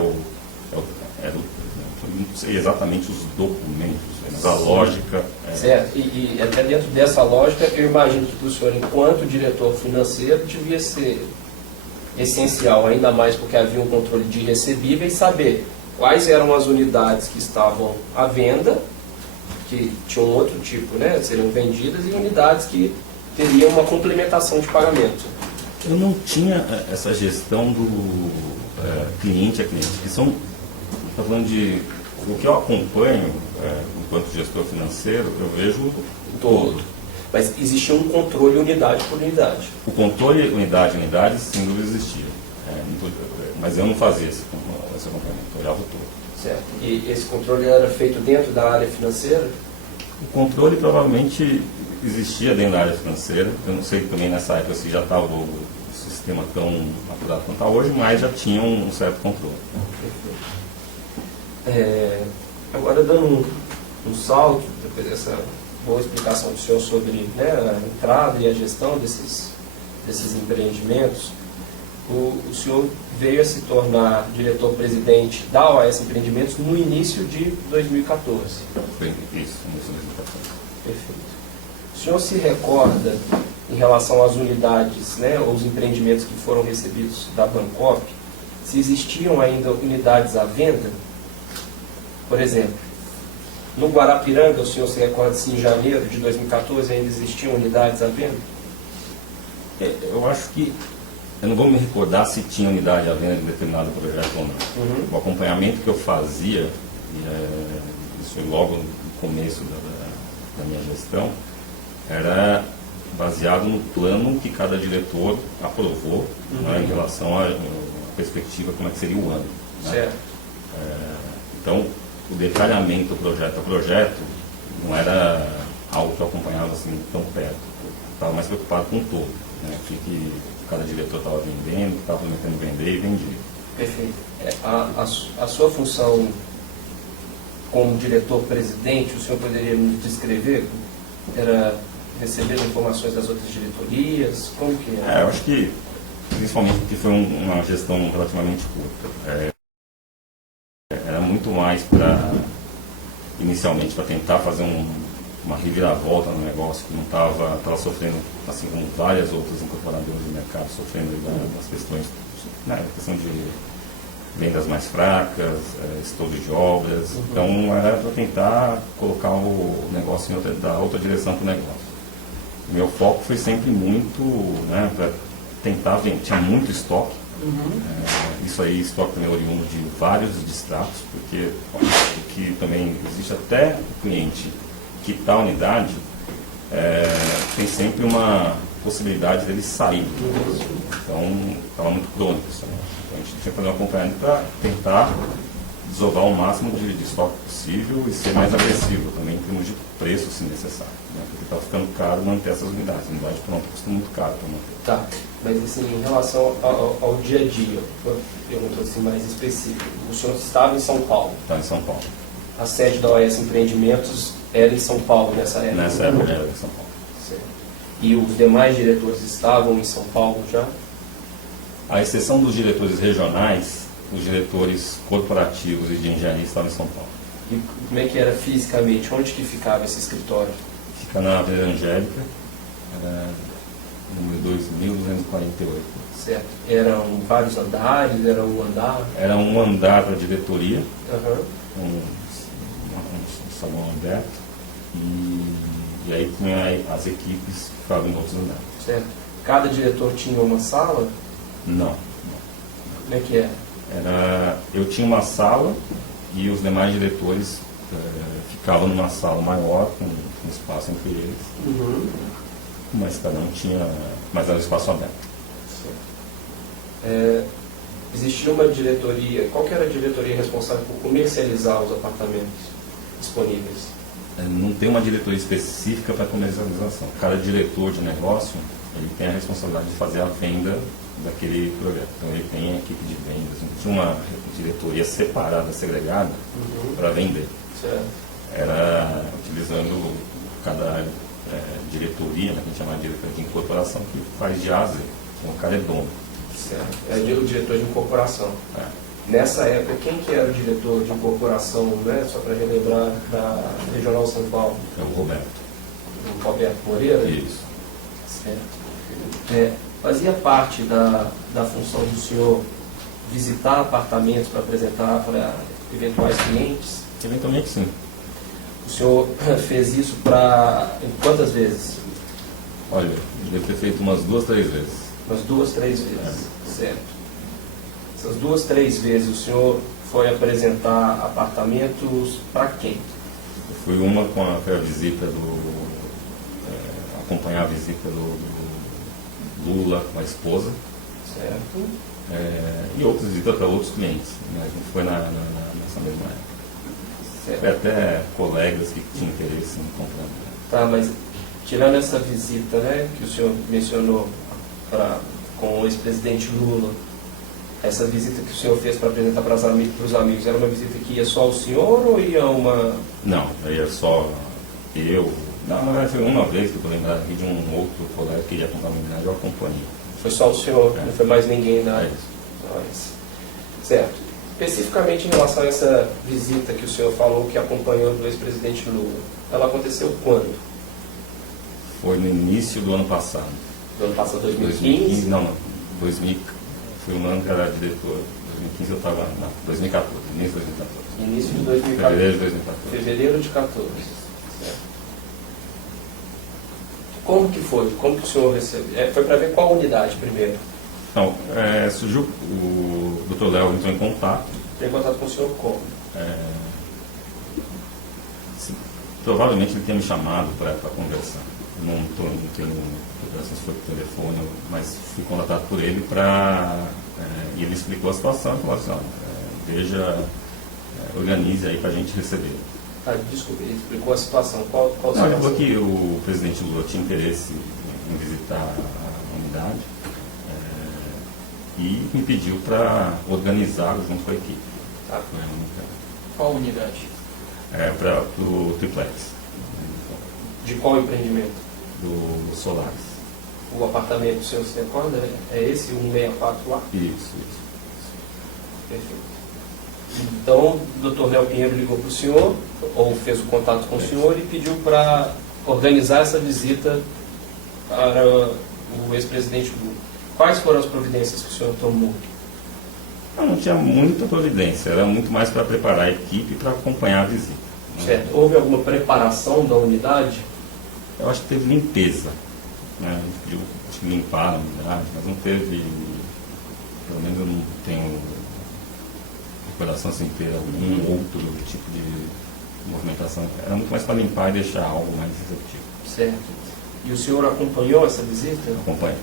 não sei exatamente os documentos, mas a lógica... Certo, e até dentro dessa lógica, eu imagino que para o senhor, enquanto diretor financeiro, devia ser essencial, ainda mais porque havia um controle de recebíveis, saber quais eram as unidades que estavam à venda, que tinham outro tipo, né, seriam vendidas, e unidades que teriam uma complementação de pagamento. Eu não tinha essa gestão do cliente a cliente, que são... Está falando de... O que eu acompanho, enquanto gestor financeiro, eu vejo todo. Mas existia um controle unidade por unidade. O controle unidade, sem dúvida existia. Mas eu não fazia esse acompanhamento, eu olhava todo. Certo. E esse controle era feito dentro da área financeira? O controle provavelmente existia dentro da área financeira. Eu não sei também nessa época se já estava o sistema tão apurado quanto está hoje, mas já tinha um certo controle. Perfeito. Agora, dando um salto, depois dessa boa explicação do senhor sobre, né, a entrada e a gestão desses empreendimentos, o senhor veio a se tornar diretor-presidente da OAS Empreendimentos no início de 2014. Foi isso, no início de 2014. Perfeito. O senhor se recorda, em relação às unidades, né, ou os empreendimentos que foram recebidos da Bancoop, se existiam ainda unidades à venda? Por exemplo, no Guarapiranga, o senhor se recorda se em janeiro de 2014 ainda existiam unidades à venda? Eu acho que... Eu não vou me recordar se tinha unidade à venda de determinado projeto ou não. O acompanhamento que eu fazia, isso foi logo no começo da minha gestão, era baseado no plano que cada diretor aprovou, né, em relação à perspectiva, como é que seria o ano. Né? Certo. Então, o detalhamento projeto a projeto não era algo que eu acompanhava assim tão perto. Eu estava mais preocupado com o todo, né? O que cada diretor estava vendendo, o que estava prometendo vender e vendia. Perfeito. A sua função como diretor-presidente, o senhor poderia nos descrever? Era receber informações das outras diretorias? Como que era? Eu acho que, principalmente porque foi uma gestão relativamente curta. Era muito mais inicialmente, para tentar fazer uma reviravolta no negócio que não estava sofrendo, assim como várias outras incorporadoras do mercado, sofrendo das questões, questão de vendas mais fracas, estouro de obras. Então era para tentar colocar o negócio dar outra direção para o negócio. Meu foco foi sempre muito para tentar vender. Tinha muito estoque. Isso aí, estoque também oriundo de vários distratos, porque o que também existe até o cliente quitar a unidade, tem sempre uma possibilidade dele sair. Então, estava muito crônico isso também. Então, a gente tinha que fazer um acompanhamento para tentar desovar o máximo de estoque possível e ser mais agressivo também em termos de preço, se necessário. Porque está ficando caro manter essas unidades. A unidade pronta custa muito caro para manter. Tá, mas assim, em relação ao dia a dia, uma pergunta assim mais específica. O senhor estava em São Paulo. Está em São Paulo. A sede da OS Empreendimentos era em São Paulo nessa época? Nessa época era em São Paulo. Certo. E os demais diretores estavam em São Paulo já? À exceção dos diretores regionais, os diretores corporativos e de engenharia estavam em São Paulo. E como é que era fisicamente? Onde que ficava esse escritório? Fica na Avenida Angélica, era número 2248. Certo. Eram vários andares? Era um andar? Era um andar para a diretoria, Uhum. um salão aberto, e aí tinha as equipes que ficavam em outros andares. Certo. Cada diretor tinha uma sala? Não. Como é que é? Eu tinha uma sala e os demais diretores ficavam numa sala maior, com espaço entre eles, mas cada um tinha, mas era um espaço aberto. Certo. Existia uma diretoria, qual que era a diretoria responsável por comercializar os apartamentos disponíveis? Não tem uma diretoria específica para comercialização. Cada diretor de negócio ele tem a responsabilidade de fazer a venda daquele projeto. Então ele tem a equipe de vendas, não tinha uma diretoria separada, segregada para vender. Certo. Era utilizando cada diretoria, que a gente chama de diretoria de incorporação, que faz de A a Z. Então o cara é dono. Certo. É o diretor de incorporação. Nessa época, quem que era o diretor de incorporação, né? Só para relembrar, da Regional São Paulo? É o Roberto. O Roberto Moreira? Isso. Certo. Fazia parte da função do senhor visitar apartamentos para apresentar para eventuais clientes? Eventualmente sim. O senhor fez isso para quantas vezes? Olha, deve ter feito umas 2, 3 vezes. Umas 2, 3 vezes. Certo. Essas 2, 3 vezes o senhor foi apresentar apartamentos para quem? Foi uma foi a visita acompanhar a visita do Lula com a esposa. Certo. E outras visitas para outros clientes. Mas não foi nessa mesma época. Certo. Foi até colegas que tinham interesse em comprar. Tá, mas tirando essa visita, né, que o senhor mencionou com o ex-presidente Lula, essa visita que o senhor fez para apresentar para os amigos, era uma visita que ia só o senhor ou ia uma... Não, ia só eu. Na verdade foi uma vez que eu estou lembrado aqui de um outro colega que ia comprar uma unidade, eu acompanhei. Foi só o senhor, não foi mais ninguém da... É isso. Certo. Especificamente em relação a essa visita que o senhor falou que acompanhou do ex-presidente Lula, ela aconteceu quando? Foi no início do ano passado. Do ano passado, 2015? Não. 2000, foi um ano que era diretor. 2015 eu estava... Não, 2014. Início de 2014. Início de 2014. Fevereiro de 2014. Fevereiro de 14. Certo. Como que foi? Como que o senhor recebeu? Foi para ver qual unidade primeiro? Não, surgiu, o Dr. Léo entrou em contato. Tem contato com o senhor como? Provavelmente ele tinha me chamado para conversar. Não tenho se foi por telefone, mas fui contatado por ele e ele explicou a situação e falou assim, veja, organize aí para a gente receber. Desculpe, ele explicou a situação. Qual Não, situação? ele falou que o presidente Lula tinha interesse em visitar a unidade e me pediu para organizar junto com a equipe. Tá. Qual unidade? Para o triplex De qual empreendimento? do Solares. O apartamento, o senhor se recorda? É esse, o 164 lá? Isso. Perfeito. Então, o Dr. Léo Pinheiro ligou para o senhor, ou fez o contato com o senhor e pediu para organizar essa visita para o ex-presidente Lula. Quais foram as providências que o senhor tomou? Não tinha muita providência, era muito mais para preparar a equipe para acompanhar a visita. Né? Certo. Houve alguma preparação da unidade? Eu acho que teve limpeza. Né? A gente pediu, acho que limpar a unidade, mas não teve, pelo menos eu não tenho recordação assim, ter algum outro tipo de movimentação. Era muito mais para limpar e deixar algo mais receptivo. Certo. E o senhor acompanhou essa visita? Acompanha.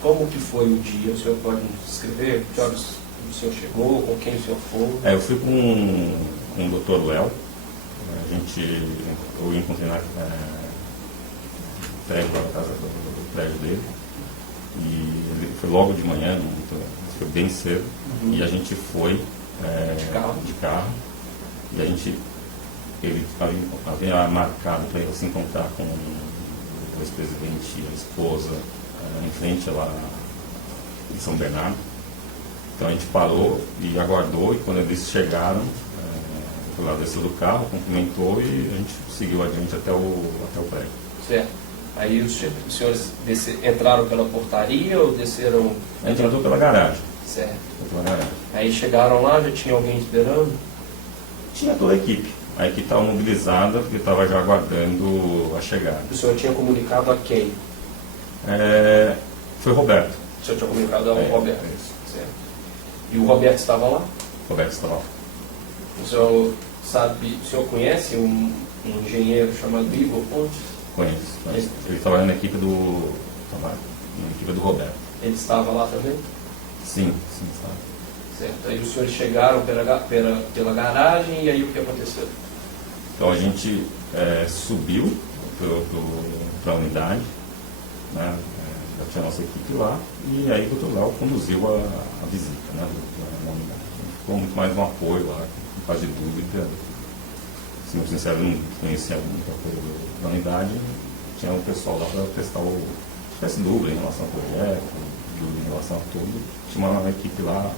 Como que foi o dia? O senhor pode nos descrever? Que horas o senhor chegou? Com quem o senhor foi? Eu fui com o Dr. Léo. Eu encontrei na prédio, na casa do prédio dele. E ele foi logo de manhã, foi bem cedo. E a gente foi de carro. E ele havia marcado para ele se encontrar com o ex-presidente e a esposa em frente lá em São Bernardo. Então a gente parou e aguardou, e quando eles chegaram, o Léo desceu do carro, cumprimentou e a gente seguiu adiante até o prédio. Certo. Aí os senhores entraram pela portaria ou desceram? A gente entrou pela garagem. Certo. Pela garagem. Aí chegaram lá, já tinha alguém esperando? Tinha toda a equipe. A equipe estava mobilizada porque estava já aguardando a chegada. O senhor tinha comunicado a quem? Foi o Roberto. O senhor tinha comunicado ao Roberto? Isso. Certo. E o Roberto estava lá? O Roberto estava lá. O senhor conhece um engenheiro chamado Igor Pontes? Conheço. Ele trabalha na equipe do Roberto. Ele estava lá também? Sim, estava. Certo. Aí os senhores chegaram pela garagem e aí o que aconteceu? Então a gente subiu para a unidade, né? Já tinha a nossa equipe lá, e aí o Dr. Léo conduziu a visita, né, na unidade. Ficou muito mais um apoio lá, em fase de dúvida. Se não sincero, não conhecia muita coisa da unidade, tinha o pessoal lá para prestar se tivesse dúvida em relação ao projeto, dúvida em relação a tudo, tinha uma equipe lá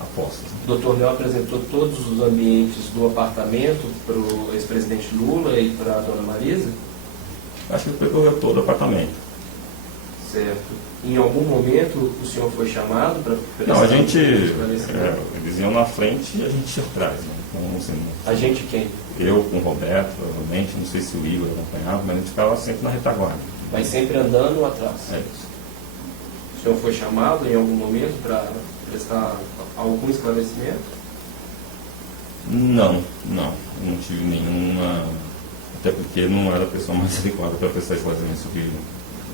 aposta. O Dr. Léo apresentou todos os ambientes do apartamento para o ex-presidente Lula e para a dona Marisa? Acho que ele percorreu todo o apartamento. Certo. Em algum momento o senhor foi chamado para Não, eles iam na frente e a gente ia atrás. Né? Então, assim, a gente quem? Eu com o Roberto, provavelmente, não sei se o Igor acompanhava, mas a gente ficava sempre na retaguarda. Mas sempre andando atrás? É isso. O senhor foi chamado em algum momento para prestar algum esclarecimento? Não tive nenhuma, até porque não era a pessoa mais adequada para prestar esclarecimento sobre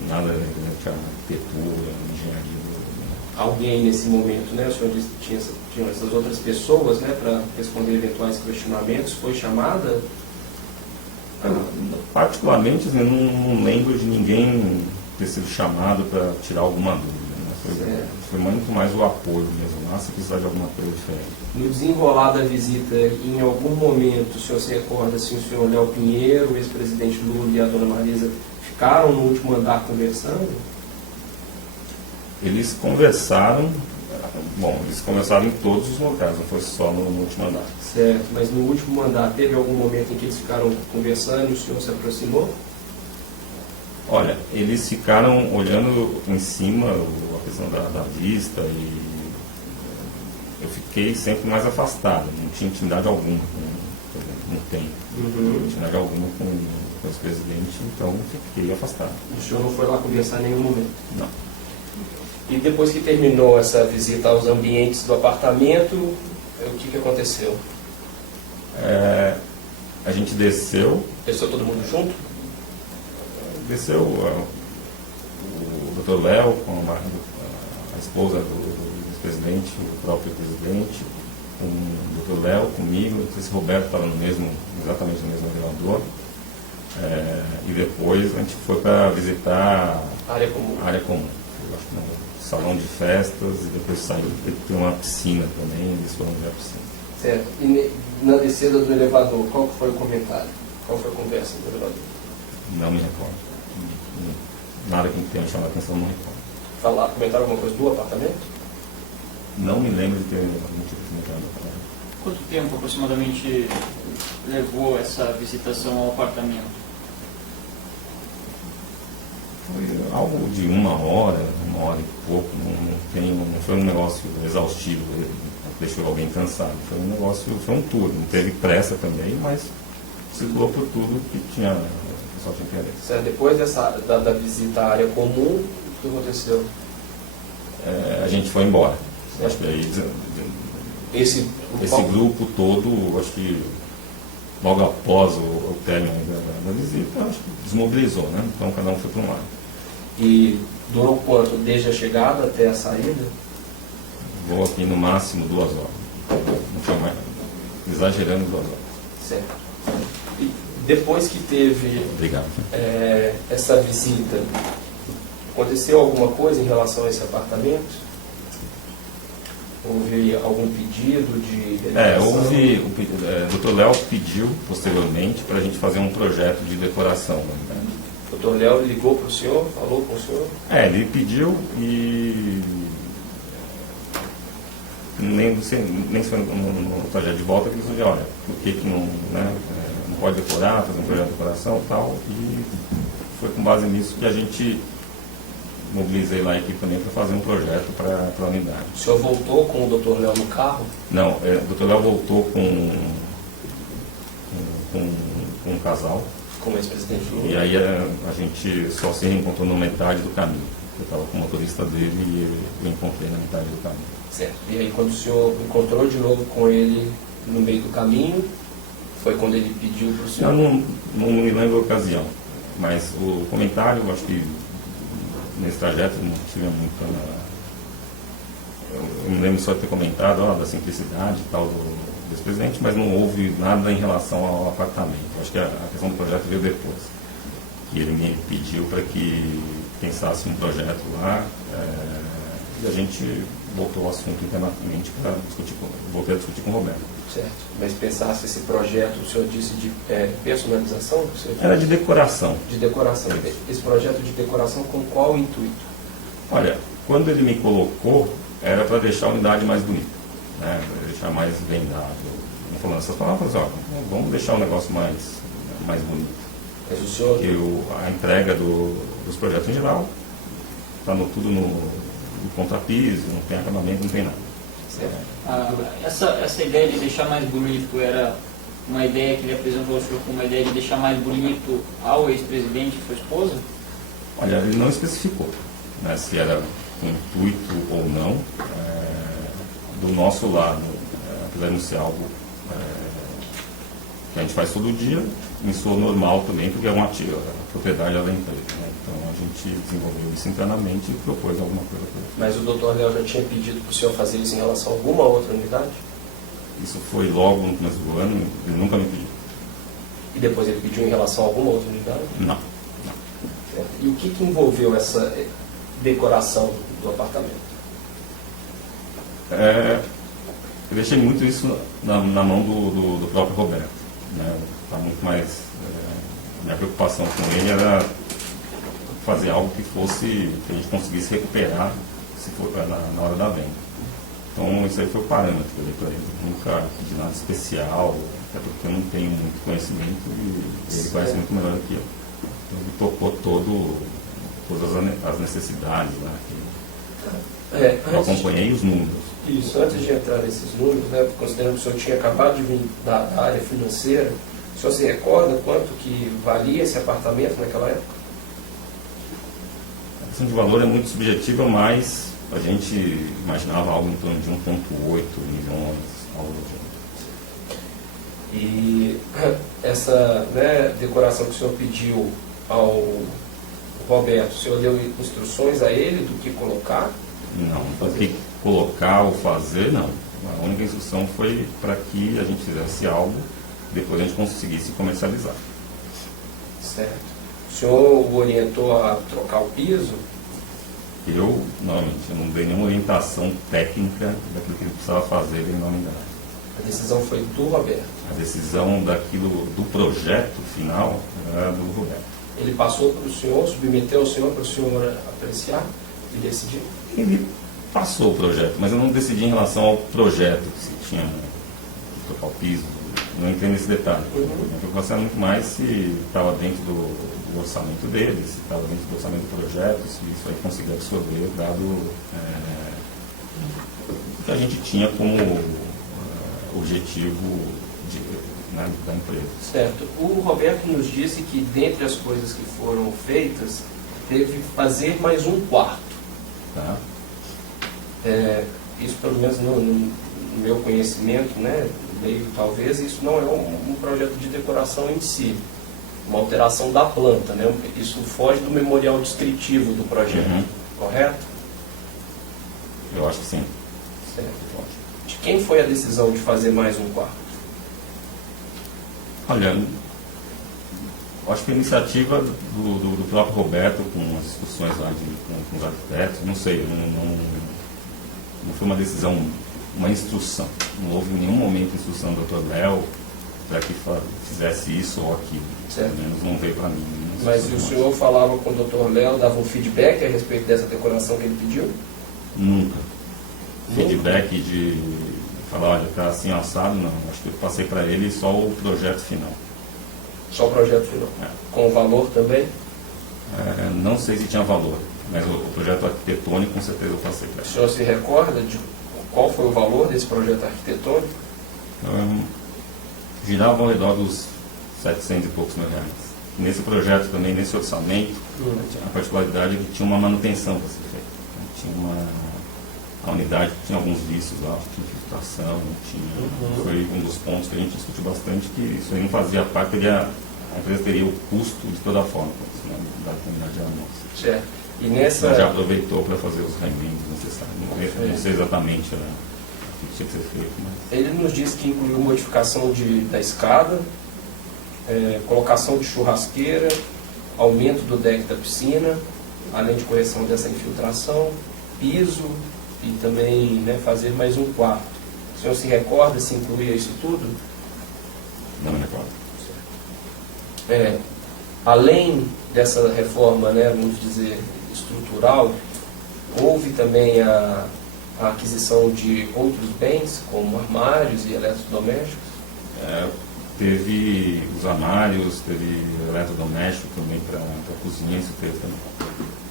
nada referente à arquitetura, engenharia. Alguém nesse momento, né? O senhor disse que tinham essas outras pessoas, né, para responder eventuais questionamentos, foi chamada? Particularmente, assim, não lembro de ninguém ter sido chamado para tirar alguma dúvida. Né? Foi muito mais o apoio mesmo lá, se precisar de alguma coisa diferente. No desenrolar da visita, em algum momento, o senhor se recorda se o senhor Léo Pinheiro, o ex-presidente Lula e a dona Marisa ficaram no último andar conversando? Eles conversaram em todos os locais, não foi só no último andar. Certo, mas no último andar teve algum momento em que eles ficaram conversando e o senhor se aproximou? Olha, eles ficaram olhando em cima a questão da vista e eu fiquei sempre mais afastado, não tinha intimidade alguma, não tem intimidade alguma com o ex-presidente, então fiquei afastado. O senhor não foi lá conversar em nenhum momento? Não. E depois que terminou essa visita aos ambientes do apartamento, o que aconteceu? A gente desceu. Desceu todo mundo junto? Desceu o Dr. Léo com a esposa do presidente, o próprio presidente, com o Dr. Léo, comigo, não sei se o Roberto estava exatamente no mesmo elevador. E depois a gente foi para visitar a área comum. Eu acho que no salão de festas, e depois saiu, porque tem uma piscina também, eles foram ver a piscina. Certo. E na descida do elevador, qual que foi o comentário? Qual foi a conversa do elevador? Não me recordo. Nada que tenha chamado a atenção, não me recordo. Comentaram alguma coisa do apartamento? Não me lembro de ter algum tipo de comentário do apartamento. Quanto tempo aproximadamente levou essa visitação ao apartamento? Foi algo de uma hora e pouco. Não foi um negócio exaustivo, deixou alguém cansado. Foi um negócio, foi um tour. Não teve pressa também, mas circulou por tudo que tinha, o pessoal tinha interesse. Certo. Depois da visita à área comum, o que aconteceu? A gente foi embora. Acho que aí Esse grupo todo, acho que logo após o término da visita, acho que desmobilizou, né? Então cada um foi para um lado. E durou quanto? Desde a chegada até a saída? Vou aqui no máximo 2 horas. Não foi mais, exagerando 2 horas. Certo. E depois que teve Obrigado. essa visita, aconteceu alguma coisa em relação a esse apartamento? Houve algum pedido de decoração? O Dr. Léo pediu posteriormente para a gente fazer um projeto de decoração. Né? O Dr. Léo ligou para o senhor, falou com o senhor? Ele pediu e nem foi no trajeto de volta que ele disse, olha, por que não, né, não pode decorar, fazer um projeto de decoração e tal. E foi com base nisso que a gente mobilizei lá a equipe também para fazer um projeto para a unidade. O senhor voltou com o Dr. Léo no carro? Não, o Dr. Léo voltou com um casal. Como ex-presidente do Lula? E aí a gente só se reencontrou na metade do caminho. Eu estava com o motorista dele e eu encontrei na metade do caminho. Certo. E aí quando o senhor encontrou de novo com ele no meio do caminho, foi quando ele pediu para o senhor? Eu não me lembro a ocasião, mas o comentário, acho que nesse trajeto não tive muito. Eu me lembro só de ter comentado da simplicidade e tal do ex-presidente, mas não houve nada em relação ao apartamento. Acho que a questão do projeto veio depois. Que ele me pediu para que pensasse um projeto lá e a gente voltou ao assunto internamente para discutir, voltei a discutir com o Roberto. Certo. Mas pensasse esse projeto, o senhor disse de personalização? O senhor disse? Era de decoração. De decoração. Esse projeto de decoração com qual intuito? Olha, quando ele me colocou, era para deixar a unidade mais bonita, né? Para deixar mais vendado. Não falando essas palavras, vamos deixar o negócio mais bonito. Mas o senhor... A entrega dos projetos em geral está tudo no contrapiso, não tem acabamento, não tem nada. Certo. Essa ideia de deixar mais bonito era uma ideia que ele apresentou ao senhor como uma ideia de deixar mais bonito ao ex-presidente e sua esposa? Olha, ele não especificou, né, se era com intuito ou não. Do nosso lado, apesar de não ser algo que a gente faz todo dia, me soou normal também, porque é uma propriedade da empresa. Né? Então a gente desenvolveu isso internamente e propôs alguma coisa para ele. Mas o Dr. Léo já tinha pedido para o senhor fazer isso em relação a alguma outra unidade? Isso foi logo no começo do ano, ele nunca me pediu. E depois ele pediu em relação a alguma outra unidade? Não. Certo. E o que envolveu essa decoração do apartamento? Eu deixei muito isso na mão do próprio Roberto. Né? Tá muito mais, minha preocupação com ele era fazer algo que a gente conseguisse recuperar se for na hora da venda. Então isso aí foi o parâmetro que eu dei para ele. Nunca pedi nada especial, até porque eu não tenho muito conhecimento e ele conhece muito melhor que eu. Então ele tocou todas as necessidades, né? Eu acompanhei os números. Isso, antes de entrar nesses números, né, considerando que o senhor tinha acabado de vir da área financeira, o senhor se recorda quanto que valia esse apartamento naquela época? A questão de valor é muito subjetiva, mas a gente imaginava algo em torno de 1,8 milhões, algo do gênero. E essa, né, decoração que o senhor pediu ao Roberto, o senhor deu instruções a ele do que colocar? Não, do que colocar ou fazer, não. A única instrução foi para que a gente fizesse algo, depois a gente conseguisse comercializar. Certo. O senhor o orientou a trocar o piso? Normalmente, eu não dei nenhuma orientação técnica daquilo que ele precisava fazer em nome dela. A decisão foi do Roberto. A decisão do projeto final era do Roberto. Ele passou para o senhor, submeteu ao senhor para o senhor apreciar e decidir? Ele passou o projeto, mas eu não decidi em relação ao projeto, se tinha que trocar o piso, não entrei nesse detalhe. A preocupação é muito mais se estava dentro do orçamento dele, se estava dentro do orçamento do projeto, se isso aí conseguia absorver, dado o que a gente tinha como objetivo da empresa. Certo. O Roberto nos disse que, dentre as coisas que foram feitas, teve fazer mais um quarto. Tá? Isso, pelo menos no meu conhecimento, né, meio talvez, isso não é um projeto de decoração em si, uma alteração da planta, né? Isso foge do memorial descritivo do projeto, correto? Eu acho que sim. Certo. De quem foi a decisão de fazer mais um quarto? Olha, eu acho que a iniciativa do próprio Roberto, com as discussões lá com os arquitetos, não sei, não foi uma decisão, uma instrução. Não houve em nenhum momento instrução do Dr. Léo para que fizesse isso ou aquilo. Certo. Pelo menos não veio para mim. Mas o senhor falava com o Dr. Léo, dava um feedback a respeito dessa decoração que ele pediu? Nunca. Feedback de falar, olha, está assim assado, não. Acho que eu passei para ele só o projeto final. Só o projeto final? Com o valor também? Não sei se tinha valor, mas o projeto arquitetônico com certeza eu passei para ele. O senhor se recorda de qual foi o valor desse projeto arquitetônico? Girava ao redor dos 700 e poucos mil reais. Nesse projeto também, nesse orçamento, a particularidade é que tinha uma manutenção para ser feita. A unidade tinha alguns vícios lá, tinha infiltração, foi um dos pontos que a gente discutiu bastante, que isso aí não fazia parte, a empresa teria o custo de toda forma, da unidade era nossa. Certo. E nessa... Ela já aproveitou para fazer os remendos necessários. Não sei exatamente o que tinha que ser feito. Mas... Ele nos disse que incluiu modificação da escada, colocação de churrasqueira, aumento do deck da piscina, além de correção dessa infiltração, piso e também, né, fazer mais um quarto. O senhor se recorda se incluía isso tudo? Não me recordo. Além dessa reforma, né, vamos dizer, estrutural, houve também a aquisição de outros bens, como armários e eletrodomésticos? Teve os armários, teve eletrodoméstico também para a cozinha, isso teve também.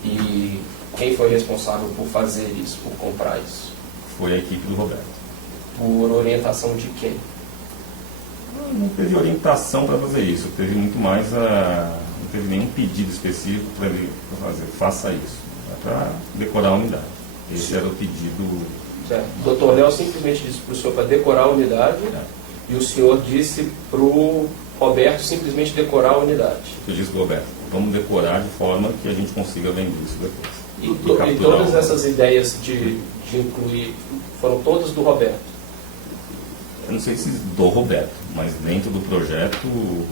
E quem foi responsável por fazer isso, por comprar isso? Foi a equipe do Roberto. Por orientação de quem? Não teve orientação para fazer isso, teve muito mais não teve nenhum pedido específico para ele fazer, faça isso. É para decorar a unidade. Esse era o pedido. Certo. O Dr. Léo simplesmente disse para o senhor para decorar a unidade, e o senhor disse para o Roberto simplesmente decorar a unidade. Eu disse para o Roberto, vamos decorar de forma que a gente consiga vender isso depois. E todas essas ideias de incluir foram todas do Roberto? Eu não sei se do Roberto, mas dentro do projeto, não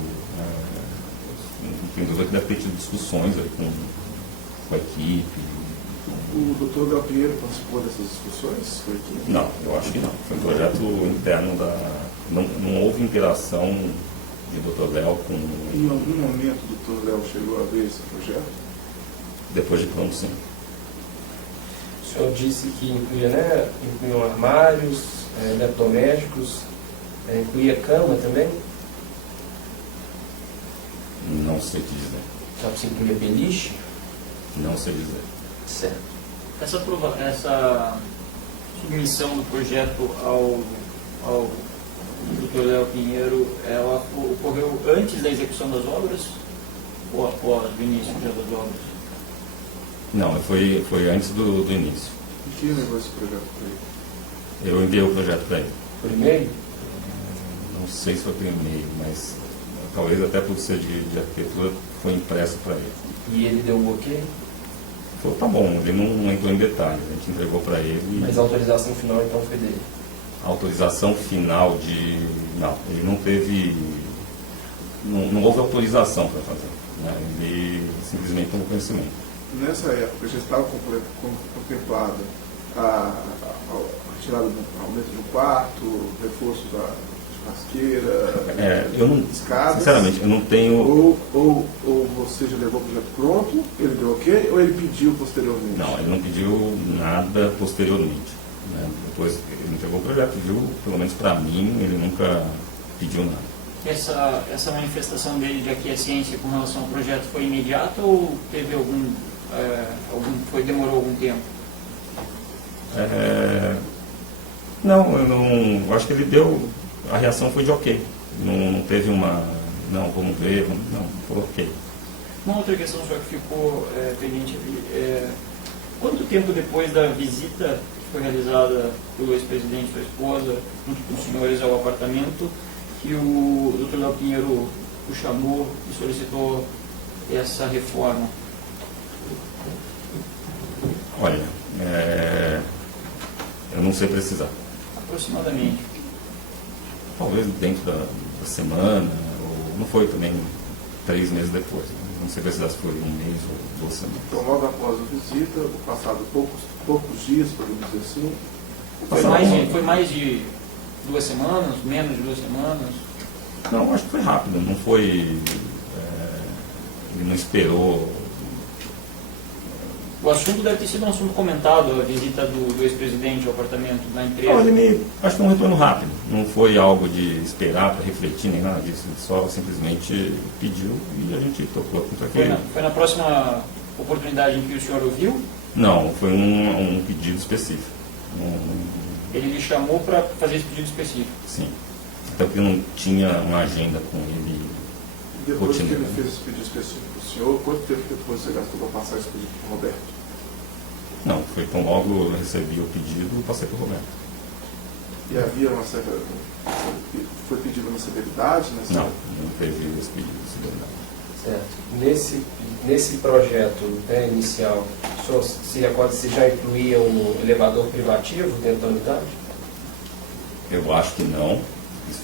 tem dúvida que deve ter tido discussões aí com a equipe. O doutor Del Pinheiro participou dessas discussões com a equipe? Não, eu acho que não. Foi um projeto interno não houve interação de Dr. Léo com... Em algum momento o Dr. Léo chegou a ver esse projeto? Depois de pronto, sim. O senhor disse que incluíam armários, eletrodomésticos, incluía cama também? Não sei te dizer. Sabe se incluía beliche? Não sei dizer. Certo. Essa submissão do projeto ao Dr. Léo Pinheiro, ela ocorreu antes da execução das obras ou após o início já das obras? Não, foi antes do início. E quem levou esse projeto para ele? Eu enviei o projeto para ele. Por e-mail? Não sei se foi por e-mail, mas talvez até por ser de arquitetura foi impresso para ele. E ele deu o ok? Falou, tá bom, ele não entrou em detalhes, a gente entregou para ele. Mas a autorização final então foi dele? A autorização final não, ele não teve... Não houve autorização para fazer. Né? Ele simplesmente tomou conhecimento. Nessa época já estava contemplada a retirada do aumento do quarto, reforço da churrasqueira, Eu não, escadas? sinceramente, eu não tenho... Ou você já levou o projeto pronto, ele deu ok, ou ele pediu posteriormente? Não, ele não pediu nada posteriormente, né? Depois ele entregou o projeto, pediu, pelo menos para mim, ele nunca pediu nada. Essa manifestação dele de aquiescência com relação ao projeto foi imediata ou teve demorou algum tempo? Não, eu acho que ele deu, a reação foi de ok, não teve não, vamos ver, não, foi ok. Uma outra questão só que ficou pendente ali, quanto tempo depois da visita que foi realizada pelo ex-presidente, sua esposa, junto com os senhores ao apartamento, que o Dr. Léo Pinheiro o chamou e solicitou essa reforma? Olha, eu não sei precisar. Aproximadamente. Talvez dentro da semana, ou não foi também 3 meses depois. Não sei precisar se foi 1 mês ou 2 semanas. Então, logo após a visita, passado poucos dias, podemos dizer assim. Foi mais de 2 semanas, menos de 2 semanas? Não, acho que foi rápido, não foi... ele não esperou... O assunto deve ter sido um assunto comentado, a visita do ex-presidente ao apartamento da empresa. Não, acho que foi um retorno rápido, não foi algo de esperar para refletir nem nada disso, ele só simplesmente pediu e a gente tocou. Foi na próxima oportunidade em que o senhor ouviu? Não, foi um pedido específico. Ele lhe chamou para fazer esse pedido específico? Sim, até porque não tinha uma agenda com ele. Depois que ele fez esse pedido específico para o senhor, quanto tempo depois você gastou para passar esse pedido para o Roberto? Não, foi tão logo eu recebi o pedido, passei para o Roberto. E havia uma certa... Foi pedido uma severidade? Não teve esse pedido de severidade. Certo. Nesse projeto inicial, o senhor se recorda se já incluía um elevador privativo dentro da unidade? Eu acho que não. Isso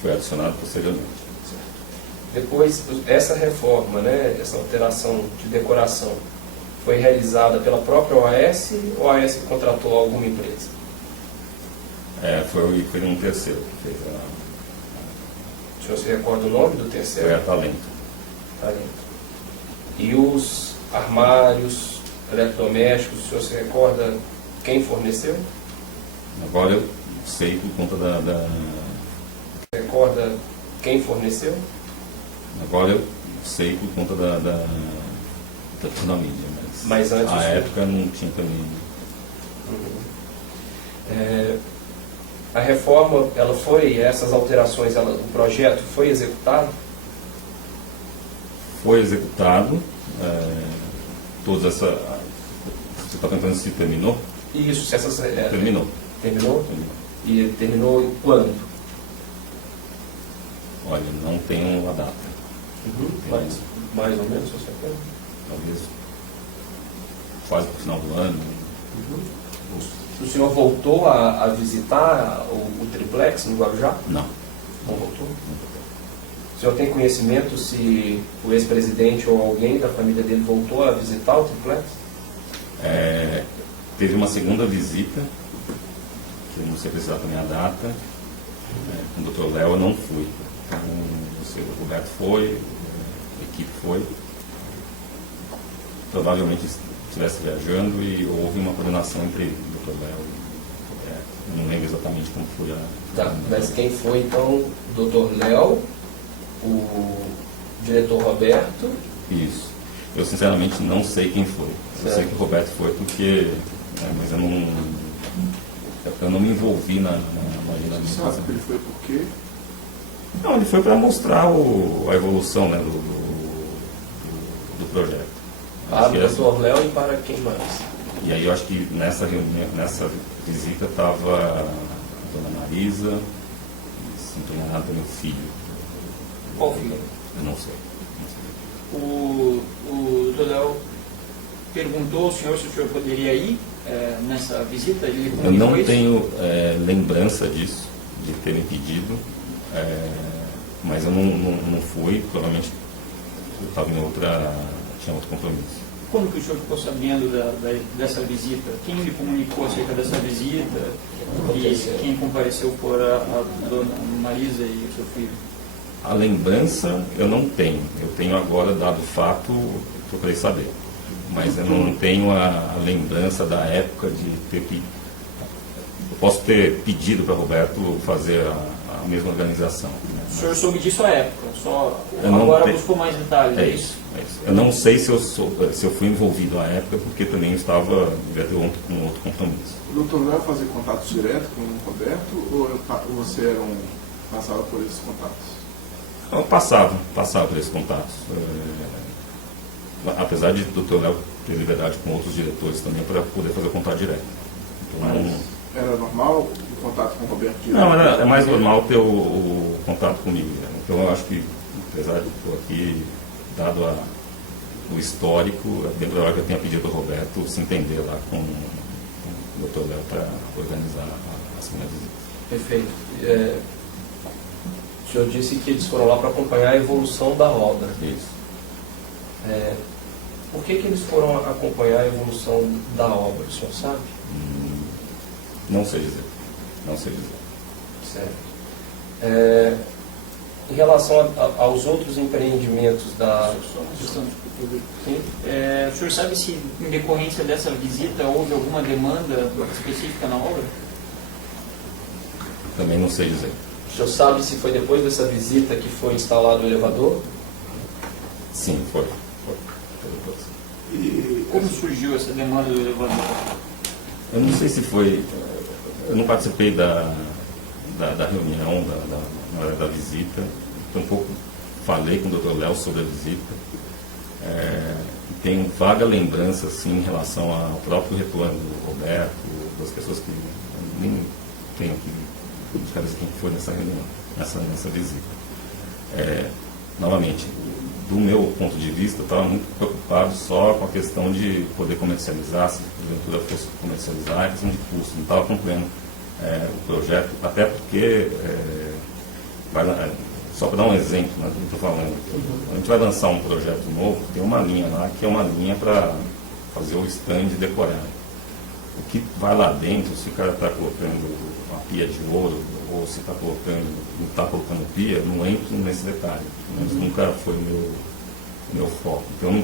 foi adicionado posteriormente. Depois, essa reforma, essa alteração de decoração, foi realizada pela própria OAS ou a OAS contratou alguma empresa? Foi um terceiro que fez O senhor se recorda o nome do terceiro? Foi a Talento. E os armários, eletrodomésticos, o senhor se recorda quem forneceu? Agora eu sei por conta Você recorda quem forneceu? Agora eu sei por conta da mídia, mas antes na época não tinha também. A reforma, essas alterações, o projeto foi executado? Foi executado. Toda essa... Você está perguntando se terminou? Isso, Terminou. Terminou? E terminou quando? Olha, não tenho uma data. Mais ou menos, você quer? Talvez quase para o final do ano. O senhor voltou a visitar o triplex no Guarujá? Não. Não voltou? O senhor tem conhecimento se o ex-presidente ou alguém da família dele voltou a visitar o triplex? Teve uma segunda visita, que eu não sei precisar também a data, com o Dr. Léo. Eu não fui. Então, o Roberto foi, a equipe foi. Provavelmente estivesse viajando e houve uma coordenação entre o Dr. Léo e o Roberto. Eu não lembro exatamente como foi a... Mas quem foi então? O Dr. Léo, o diretor Roberto? Isso. Eu sinceramente não sei quem foi. Eu sei que o Roberto foi porque... mas eu não me envolvi na agenda. Você sabe que ele foi por quê? Não, ele foi para mostrar a evolução do projeto. Para o Dr. Léo e para quem mais? E aí eu acho que nessa reunião, nessa visita estava a dona Marisa, e se não estou enganado, meu filho. Qual filho? Eu não sei. O Dr. Léo perguntou ao senhor se o senhor poderia ir nessa visita? Eu não tenho lembrança disso, de ter me pedido, mas eu não fui, provavelmente eu estava tinha outro compromisso. quando que o senhor ficou sabendo dessa visita? Quem lhe comunicou acerca dessa visita? E quem compareceu foram a dona Marisa e o seu filho? A lembrança eu não tenho. Eu tenho agora, dado o fato, procurei saber. Mas eu não tenho a lembrança da época de ter que... Eu posso ter pedido para Roberto fazer a mesma organização. O senhor soube disso à época, só Eu não agora te- buscou mais detalhes, É isso. Eu não sei se eu fui envolvido à época, porque também eu estava com outro compromisso. O doutor Léo fazia contatos direto com o Roberto ou você passava por esses contatos? Eu passava por esses contatos. Apesar de o Dr. Léo ter liberdade com outros diretores também para poder fazer o contato direto. Então, Mas era normal o contato com o Roberto direto? não, é mais normal ter o contato comigo. Né? Então eu acho que, apesar de estou aqui, dado o histórico, é bem provável que eu tenha pedido ao Roberto se entender lá com o Dr. Léo para organizar a segunda visita. Perfeito. O senhor disse que eles foram lá para acompanhar a evolução da obra. Isso. Por que eles foram acompanhar a evolução da obra, o senhor sabe? Não sei dizer. Não sei dizer. Certo. Em relação aos outros empreendimentos da... Só uma questão, desculpa. Sim? O senhor sabe se, em decorrência dessa visita, houve alguma demanda específica na obra? Também não sei dizer. O senhor sabe se foi depois dessa visita que foi instalado o elevador? Sim, foi depois. E Como surgiu essa demanda do elevador? Eu não sei se foi... Eu não participei da reunião, na hora da visita. Tampouco falei com o Dr. Léo sobre a visita. Tenho vaga lembrança, assim, em relação ao próprio retorno do Roberto, das pessoas que eu nem tenho aqui de cabeça quem foi nessa reunião, nessa visita. Novamente, do meu ponto de vista, eu estava muito preocupado só com a questão de poder comercializar, se porventura fosse comercializar, a questão de custo. Não estava acompanhando o projeto, até porque, só para dar um exemplo, né, do que eu estou falando, a gente vai lançar um projeto novo, tem uma linha lá que é uma linha para fazer o stand decorado. O que vai lá dentro, se o cara está colocando uma pia de ouro, ou se não está colocando pia, não entro nesse detalhe. Mas nunca foi meu foco. Então,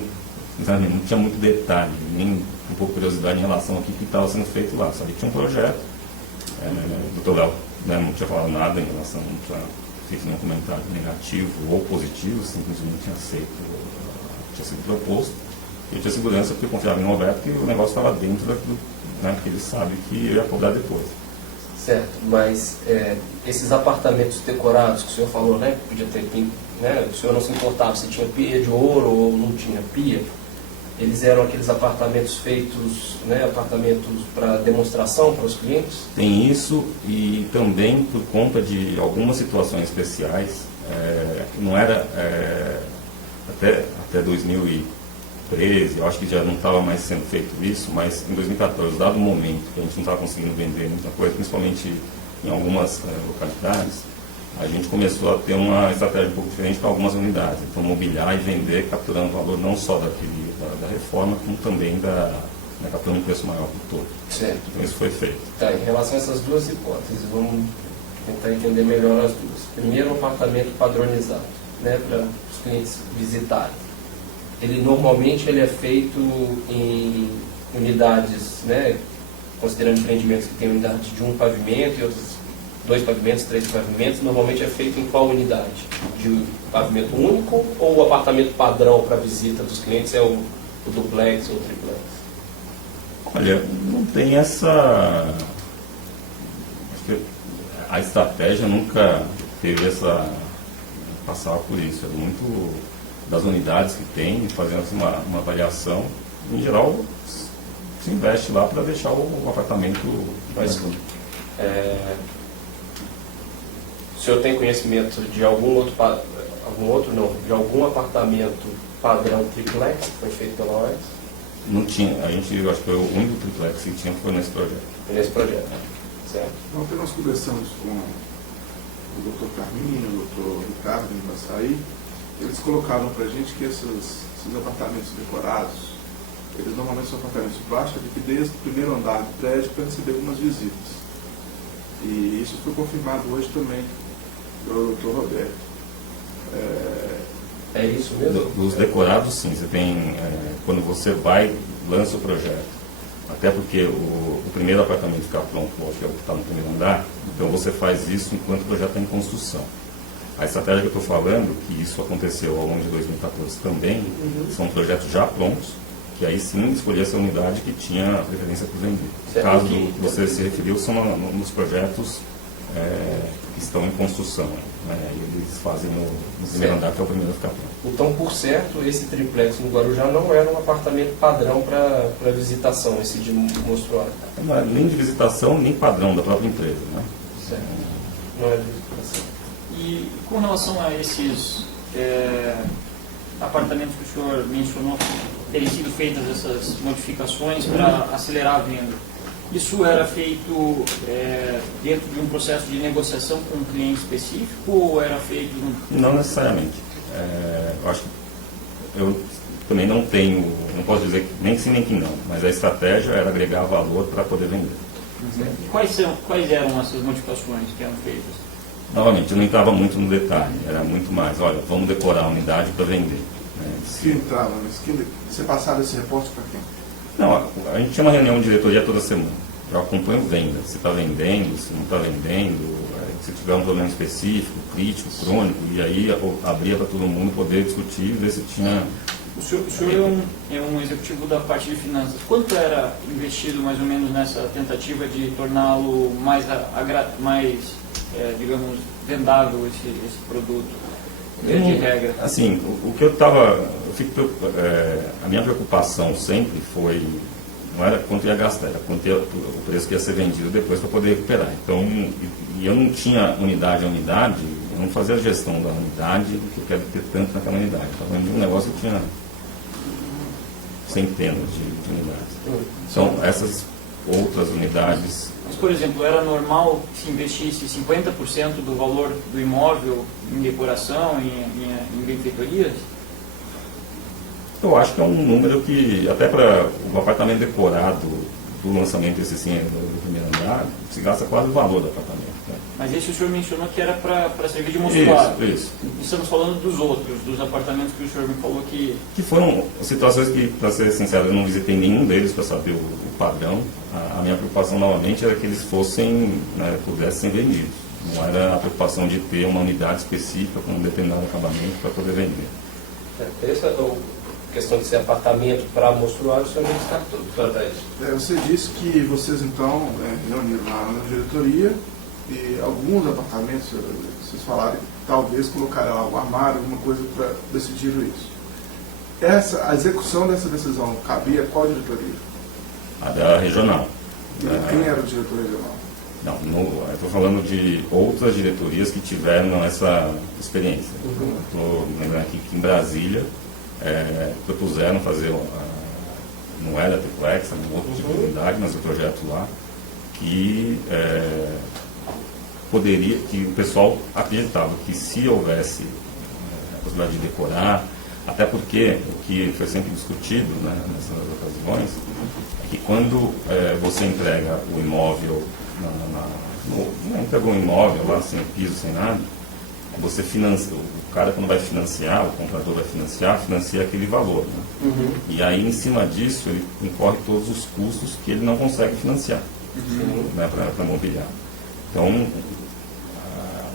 sinceramente, não tinha muito detalhe, nem um pouco de curiosidade em relação ao que estava sendo feito lá. Sabia que tinha um projeto. O Dr. Léo, né, não tinha falado nada em relação, não tinha feito nenhum comentário negativo ou positivo, simplesmente tinha aceito o que tinha sido proposto. Eu tinha segurança porque eu confiava em Roberto que o negócio estava dentro daquilo, né, que ele sabe que eu ia cobrar depois. Certo, mas esses apartamentos decorados que o senhor falou, né, que podia ter, né, o senhor não se importava se tinha pia de ouro ou não tinha pia, eles eram aqueles apartamentos feitos, né, apartamentos para demonstração para os clientes? Tem isso, e também por conta de algumas situações especiais, não era até 2013, eu acho que já não estava mais sendo feito isso, mas em 2014, dado o momento que a gente não estava conseguindo vender muita coisa, principalmente em algumas localidades, a gente começou a ter uma estratégia um pouco diferente para algumas unidades. Então, mobiliar e vender, capturando o valor não só da reforma, como também capturando um preço maior para o todo. Certo. Então, isso foi feito. Tá, em relação a essas duas hipóteses, vamos tentar entender melhor as duas. Primeiro, um apartamento padronizado, né, para os clientes visitarem. Ele normalmente é feito em unidades, né, considerando empreendimentos que têm unidades de um pavimento e outros 2 pavimentos, 3 pavimentos, normalmente é feito em qual unidade? De pavimento único ou o apartamento padrão para visita dos clientes é o duplex ou o triplex? Olha, não tem essa... Acho que a estratégia nunca teve essa... passar por isso. É muito das unidades que tem, fazendo assim, uma avaliação. Em geral, se investe lá para deixar o apartamento... Mas, o senhor tem conhecimento de de algum apartamento padrão triplex que foi feito pela OAS? Não tinha. A gente, eu acho que foi o único triplex que tinha foi nesse projeto. Nesse projeto, certo? Ontem nós conversamos com o Dr. Carminho, o Dr. Ricardo em Açaí. Eles colocaram para a gente que esses apartamentos decorados, Eles normalmente são apartamentos de baixa liquidez do primeiro andar do prédio para receber algumas visitas. E isso foi confirmado hoje também pelo Dr. Roberto. É isso mesmo? Dos decorados, sim. Você tem, quando você vai, lança o projeto. Até porque o primeiro apartamento ficar pronto, que é o que está no primeiro andar, então você faz isso enquanto o projeto está em construção. A estratégia que eu estou falando, que isso aconteceu ao longo de 2014 também, são projetos já prontos, que aí sim escolher essa unidade que tinha a preferência por vender. No caso que você se referiu, são nos projetos que estão em construção. Né? E eles fazem no primeiro andar, que é o primeiro a ficar pronto. Então, por certo, esse triplex no Guarujá não era um apartamento padrão para visitação, esse de mostruário. Não é nem de visitação, nem padrão da própria empresa. Né? Certo. Não é de visitação. E com relação a esses apartamentos que o senhor mencionou, terem sido feitas essas modificações para acelerar a venda, isso era feito dentro de um processo de negociação com um cliente específico ou era feito... Não necessariamente. Eu acho que eu também não tenho, não posso dizer que nem que sim nem que não, mas a estratégia era agregar valor para poder vender. E quais eram essas modificações que eram feitas? Novamente, eu não entrava muito no detalhe, era muito mais, olha, vamos decorar a unidade para vender. Que entrava, mas você passava esse reporte para quem? Não, a gente tinha uma reunião de diretoria toda semana. Eu acompanho venda, se está vendendo, se não está vendendo, se tiver um problema específico, crítico, crônico, e aí abria para todo mundo poder discutir e ver se tinha... O senhor é um executivo da parte de finanças. Quanto era investido mais ou menos nessa tentativa de torná-lo mais digamos, vendável esse produto, de regra? Assim, o que eu estava... a minha preocupação sempre foi... Não era quanto ia gastar, era quanto o preço que ia ser vendido depois para poder recuperar. Então, e eu não tinha unidade a unidade, eu não fazia a gestão da unidade, que eu quero ter tanto naquela unidade. Estava falando de um negócio que tinha centenas de unidades. Então, essas outras unidades... Mas, por exemplo, era normal que se investisse 50% do valor do imóvel em decoração, em benfeitorias? Eu acho que é um número que, até para o apartamento decorado do lançamento desse sim, do primeiro andar, se gasta quase o valor do apartamento. Né? Mas esse o senhor mencionou que era para servir de mostruário. Isso. Estamos falando dos outros, dos apartamentos que o senhor me falou que... Que foram situações que, para ser sincero, eu não visitei nenhum deles para saber o padrão. A minha preocupação, novamente, era que eles fossem, né, pudessem ser vendidos. Não era a preocupação de ter uma unidade específica com um determinado acabamento para poder vender. Essa questão de ser apartamento para mostruário, o senhor não descartou, doutora Thaís? Você disse que vocês, então, reuniram na diretoria e alguns apartamentos, vocês falaram que talvez colocaram lá um armário, alguma coisa para decidir isso. A execução dessa decisão cabia a qual diretoria? A da regional. E quem era o diretor regional? Não, eu estou falando de outras diretorias que tiveram essa experiência. Estou lembrando aqui que em Brasília propuseram fazer, não era triplex, era um outro tipo de unidade, mas o projeto lá, que que o pessoal acreditava que se houvesse a possibilidade de decorar, até porque o que foi sempre discutido, né, nessas ocasiões, é que quando você entrega o imóvel, não entregou um imóvel lá sem piso, sem nada, você financia, o cara quando vai financiar, o comprador vai financia aquele valor. Né? E aí em cima disso ele incorre todos os custos que ele não consegue financiar, né, para mobiliar. Então,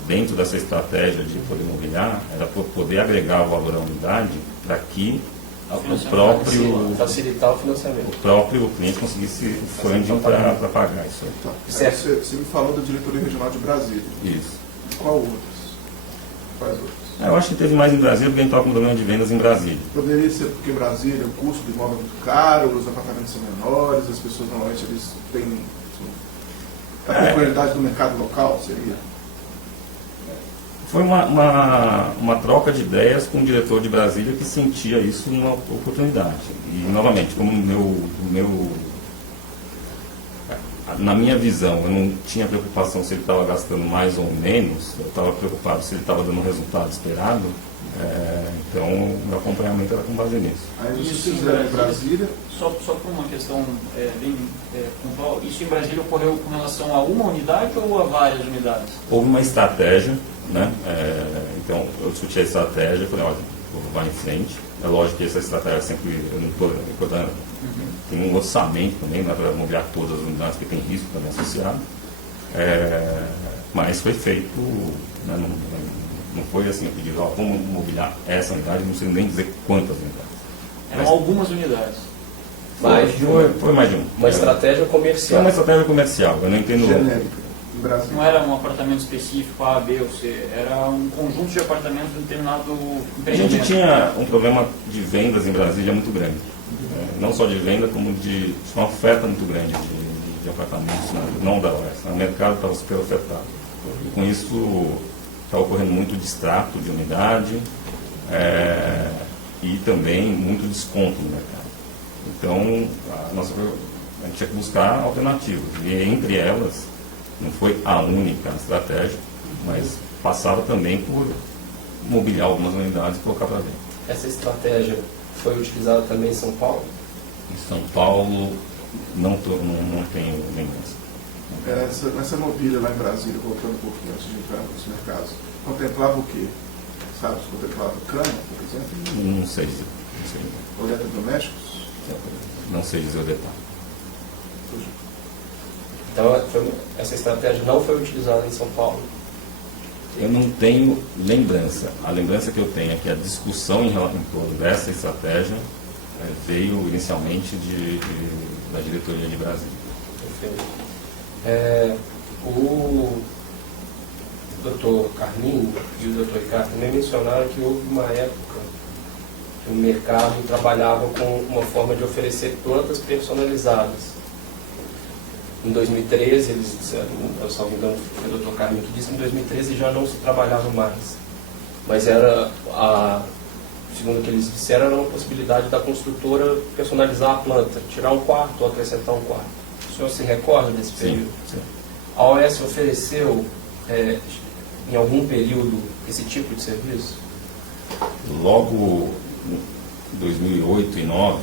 dentro dessa estratégia de poder mobiliar, era poder agregar o valor à unidade para que o próprio facilitar o financiamento. O próprio cliente conseguisse o funding para pagar isso aí. Tá. Você me falou da diretoria regional de Brasília. Isso. Qual outros? Quais outros? Eu acho que teve mais em Brasília porque a gente estava com problema de vendas em Brasília. Poderia ser porque em Brasília o custo do imóvel é muito caro, os apartamentos são menores, as pessoas normalmente eles têm a peculiaridade do mercado local, seria? Foi uma troca de ideias com o diretor de Brasília que sentia isso uma oportunidade. E, novamente, como na minha visão, eu não tinha preocupação se ele estava gastando mais ou menos, eu estava preocupado se ele estava dando o resultado esperado, Então, o meu acompanhamento era com base nisso. Aí vocês Isso em fizeram em Brasília, Só por uma questão bem pontual, isso em Brasília ocorreu com relação a uma unidade ou a várias unidades? Houve uma estratégia, né? Então, eu discuti a estratégia, falei, olha, vai em frente. É lógico que essa estratégia sempre, eu não estou recordando, tem um orçamento também, não é para mobiliar todas as unidades, porque tem risco também associado. Mas foi feito, né, não foi assim, eu pedi, vamos mobiliar essa unidade, não sei nem dizer quantas unidades. Eram algumas unidades. Mais de uma. Foi mais de uma. Uma estratégia Foi comercial. uma estratégia comercial, eu não entendo. genérica, em Brasília. Não era um apartamento específico A, B ou C, era um conjunto de apartamentos de um determinado A empreendimento. gente tinha um problema de vendas em Brasília muito grande. Não só de venda, como de uma oferta muito grande de apartamentos, né? Não da OAS. O mercado estava super ofertado. E com isso estava ocorrendo muito distrato de unidade e também muito desconto no mercado. Então, a gente tinha que buscar alternativas. E entre elas, não foi a única estratégia, mas passava também por mobiliar algumas unidades e colocar para dentro. Essa estratégia foi utilizada também em São Paulo? Em São Paulo, não tenho lembrança. Essa mobília lá em Brasília, voltando um pouquinho antes de entrar nos mercados, contemplava o quê? Sabe, se contemplava cama, por exemplo? Não sei dizer. Eletrodomésticos? Não sei dizer o detalhe. Então, essa estratégia não foi utilizada em São Paulo? Eu não tenho lembrança. A lembrança que eu tenho é que a discussão em torno dessa estratégia veio inicialmente da diretoria de Brasília. Perfeito. O doutor Carminho e o doutor Ricardo também mencionaram que houve uma época que o mercado trabalhava com uma forma de oferecer plantas personalizadas. Em 2013, eles disseram, eu só me engano, foi o doutor Carminho que disse que em 2013 já não se trabalhava mais. Mas era, segundo o que eles disseram, era uma possibilidade da construtora personalizar a planta, tirar um quarto ou acrescentar um quarto. O senhor se recorda desse período? Sim. A OAS ofereceu, em algum período, esse tipo de serviço? Logo em 2008 e 2009,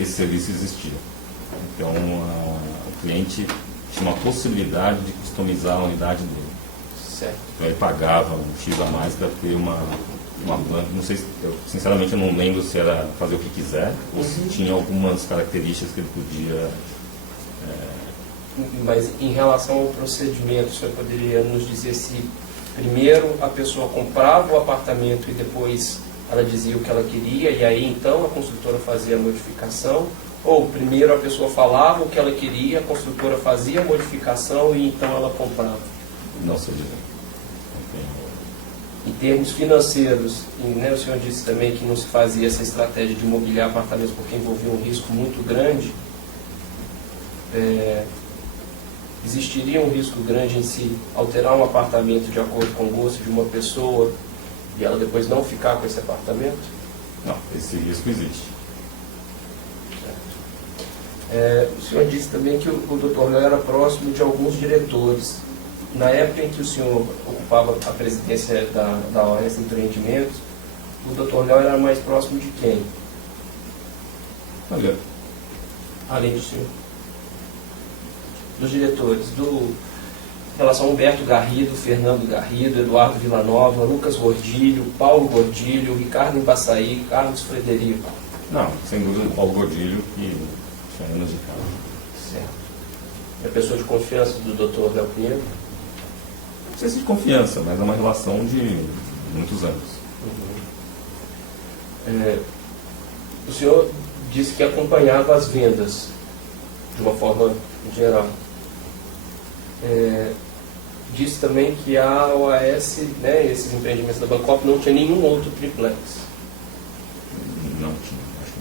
esse serviço existia. Então, o cliente tinha uma possibilidade de customizar a unidade dele. Certo. Então, ele pagava um X a mais para ter uma planta. Não sei, sinceramente, eu não lembro se era fazer o que quiser ou se tinha algumas características que ele podia. Mas em relação ao procedimento, o senhor poderia nos dizer se primeiro a pessoa comprava o apartamento e depois ela dizia o que ela queria e aí então a construtora fazia a modificação? Ou primeiro a pessoa falava o que ela queria, a construtora fazia a modificação e então ela comprava? Não sei dizer. Em termos financeiros, o senhor disse também que não se fazia essa estratégia de mobiliar apartamentos porque envolvia um risco muito grande. Existiria um risco grande em se alterar um apartamento de acordo com o gosto de uma pessoa e ela depois não ficar com esse apartamento? Não, esse risco existe. O senhor disse também que o Dr. Léo era próximo de alguns diretores. Na época em que o senhor ocupava a presidência da OAS Empreendimentos, o Dr. Léo era mais próximo de quem? Olha, Além do senhor? Dos diretores, em relação a Humberto Garrido, Fernando Garrido, Eduardo Villanova, Lucas Gordilho, Paulo Gordilho, Ricardo Embaçaí, Carlos Frederico. não, sem dúvida o Paulo Gordilho, que tinha anos de casa. Certo. É pessoa de confiança do Dr. Léo Pinheiro? Não sei se de confiança, mas é uma relação de muitos anos. O senhor disse que acompanhava as vendas de uma forma geral. Disse também que a OAS, esses empreendimentos da Bancop, não tinha nenhum outro triplex. Não tinha, acho que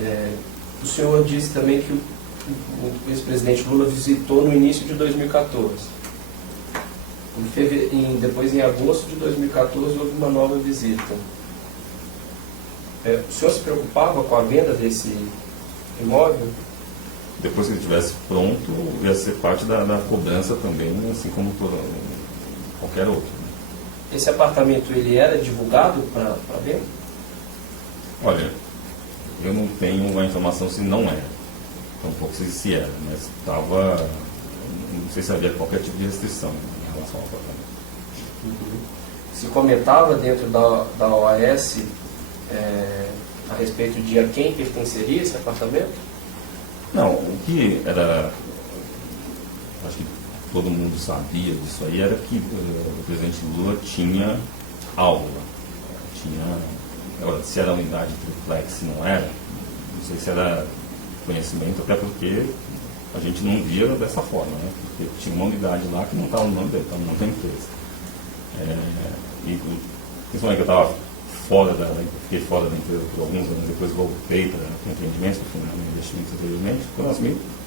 não tinha. O senhor disse também que o ex-presidente Lula visitou no início de 2014. Depois, em agosto de 2014, houve uma nova visita. O senhor se preocupava com a venda desse imóvel? Depois que ele estivesse pronto, ia ser parte da cobrança também, assim como qualquer outro. esse apartamento ele era divulgado para ver? Olha, eu não tenho a informação se não era. Tampouco sei se era, mas estava. Não sei se havia qualquer tipo de restrição em relação ao apartamento. Se comentava dentro da OAS a respeito de a quem pertenceria esse apartamento? Não, o que era. Acho que todo mundo sabia disso aí, era que o presidente Lula tinha aula. Agora, se era unidade triplex, se não era, não sei se era conhecimento, até porque a gente não via dessa forma, né? Porque tinha uma unidade lá que não estava no nome dele, estava no nome da empresa. E principalmente que eu estava fiquei fora da empresa por alguns anos, depois voltei para o empreendimento, que foi um investimento anteriormente, quando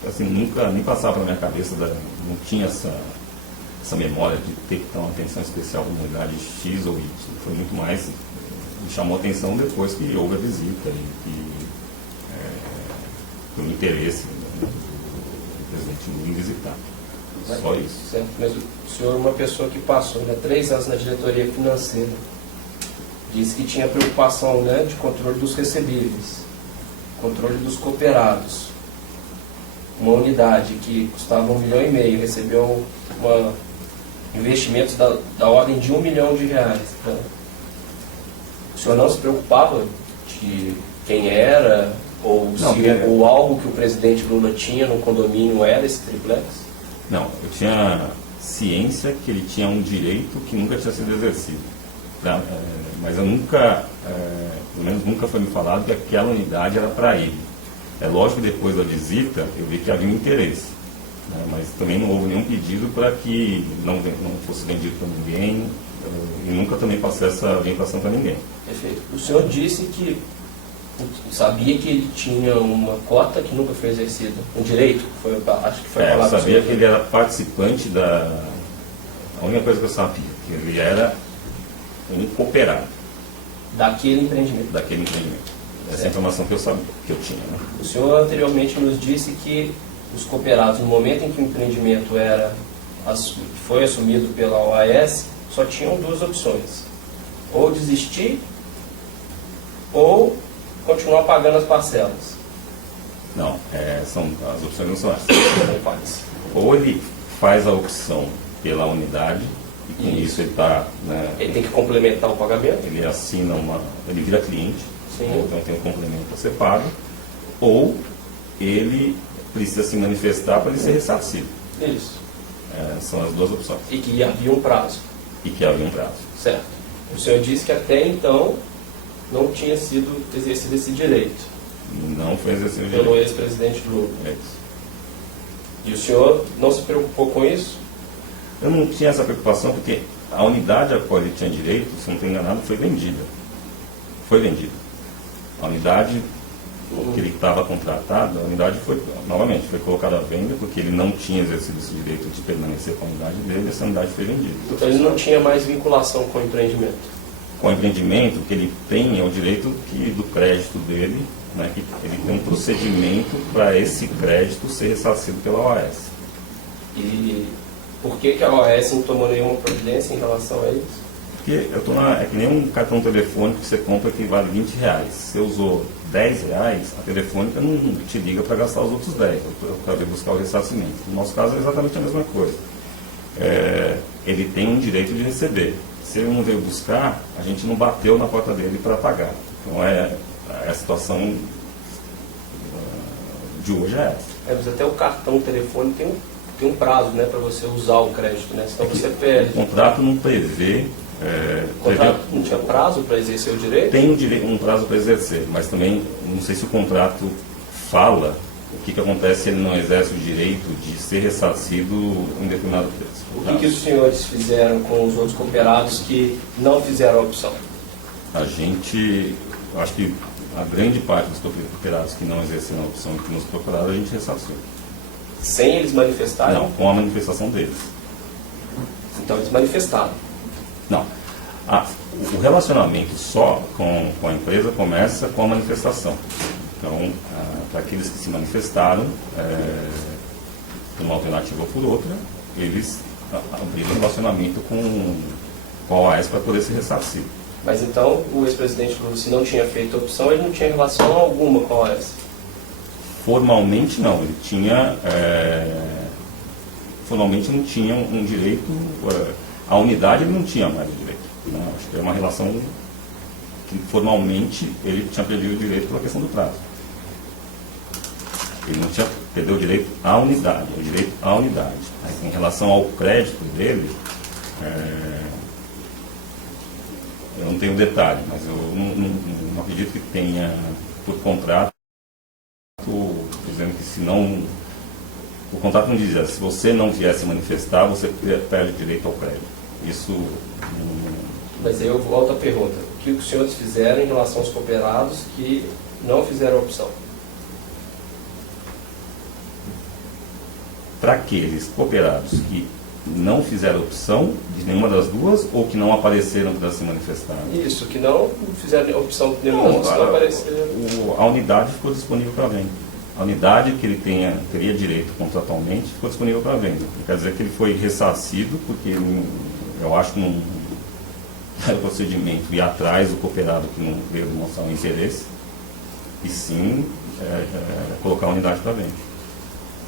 assim, nunca nem passava na minha cabeça, não tinha essa memória de ter que ter uma atenção especial para uma unidade X ou Y. Foi muito mais, me chamou a atenção depois que houve a visita e foi um interesse do presidente Lula em visitar. Só isso. Certo, mas o senhor é uma pessoa que passou 3 anos na diretoria financeira. Disse que tinha preocupação, né, de controle dos recebíveis, controle dos cooperados. Uma unidade que custava R$1,5 milhão recebeu investimentos da ordem de R$1 milhão. Né? O senhor não se preocupava de quem era, ou ou algo que o presidente Lula tinha no condomínio era esse triplex? Não, eu tinha ciência que ele tinha um direito que nunca tinha sido exercido. Mas eu nunca, pelo menos nunca foi me falado que aquela unidade era para ele. É lógico que depois da visita eu vi que havia um interesse, né? Mas também não houve nenhum pedido para que não fosse vendido para ninguém, e nunca também passei essa orientação para ninguém. Perfeito. O senhor disse que sabia que ele tinha uma cota que nunca foi exercida, um direito, acho que foi falado. Eu sabia que ele era participante da... A única coisa que eu sabia, que ele era um cooperado. Daquele empreendimento. Essa é a informação que eu sabia, que eu tinha. Né? O senhor anteriormente nos disse que os cooperados, no momento em que o empreendimento foi assumido pela OAS, só tinham 2 opções. Ou desistir, ou continuar pagando as parcelas. Não, as opções não são essas. Ou ele faz a opção pela unidade, e com isso ele está... Né, ele tem que complementar o pagamento? Ele assina ele vira cliente, sim, então tem um complemento a ser pago, ou ele precisa se manifestar para ele ser ressarcido. Isso. São as 2 opções. E que havia um prazo. Certo. O senhor disse que até então não tinha sido exercido esse direito. Não foi exercido o direito. Pelo ex-presidente Lula. É isso. E o senhor não se preocupou com isso? Eu não tinha essa preocupação porque a unidade a qual ele tinha direito, se não estou enganado, foi vendida. Foi vendida. A unidade que ele estava contratado, a unidade foi colocada à venda porque ele não tinha exercido esse direito de permanecer com a unidade dele, e essa unidade foi vendida. Então ele não tinha mais vinculação com o empreendimento? Com o empreendimento, o que ele tem é o direito do crédito dele, né, que ele tem um procedimento para esse crédito ser ressarcido pela OAS. E por que a OAS não tomou nenhuma providência em relação a isso? Porque é que nem um cartão telefônico que você compra que vale R$20. Se você usou R$10, a telefônica não te liga para gastar os outros 10, para vir buscar o ressarcimento. No nosso caso é exatamente a mesma coisa. Ele tem um direito de receber. Se ele não veio buscar, a gente não bateu na porta dele para pagar. Então a situação de hoje é essa. Mas até o cartão telefônico tem um prazo, né, para você usar o crédito, né? Senão você perde. O contrato não prevê. O contrato não tinha prazo para exercer o direito? Tem um prazo para exercer, mas também não sei se o contrato fala o que acontece se ele não exerce o direito de ser ressarcido em determinado preço. O que os senhores fizeram com os outros cooperados que não fizeram a opção? Acho que a grande parte dos cooperados que não exerceram a opção e que nos procuraram, a gente ressarciu. Sem eles manifestarem? Não, com a manifestação deles. Então eles manifestaram? Não. O relacionamento só com a empresa começa com a manifestação. Então, para aqueles que se manifestaram, por uma alternativa ou por outra, eles abriram relacionamento com com a OAS para poder se ressarcir. Mas então, o ex-presidente Lula, se não tinha feito a opção, ele não tinha relação alguma com a OAS? Formalmente não, ele tinha, formalmente não tinha um direito, a unidade ele não tinha mais direito, né? Acho que é uma relação que formalmente ele tinha perdido o direito pela questão do prazo. Ele não tinha, perdeu o direito à unidade, o direito à unidade. Mas em relação ao crédito dele, eu não tenho detalhe, mas eu não acredito que tenha, por contrato, dizendo que se não... O contrato não dizia, se você não vier se manifestar, você perde direito ao crédito. Isso... Mas aí eu volto à pergunta. O que os senhores fizeram em relação aos cooperados que não fizeram a opção? Para aqueles cooperados que não fizeram opção de nenhuma das duas ou que não apareceram para se manifestar? Isso, que não fizeram a opção de nenhuma das duas, não apareceram. A unidade ficou disponível para venda. A unidade que ele teria direito contratualmente ficou disponível para venda. Quer dizer que ele foi ressarcido, porque eu acho que não era o procedimento ir atrás do cooperado que não veio demonstrar um interesse, e sim colocar a unidade para venda.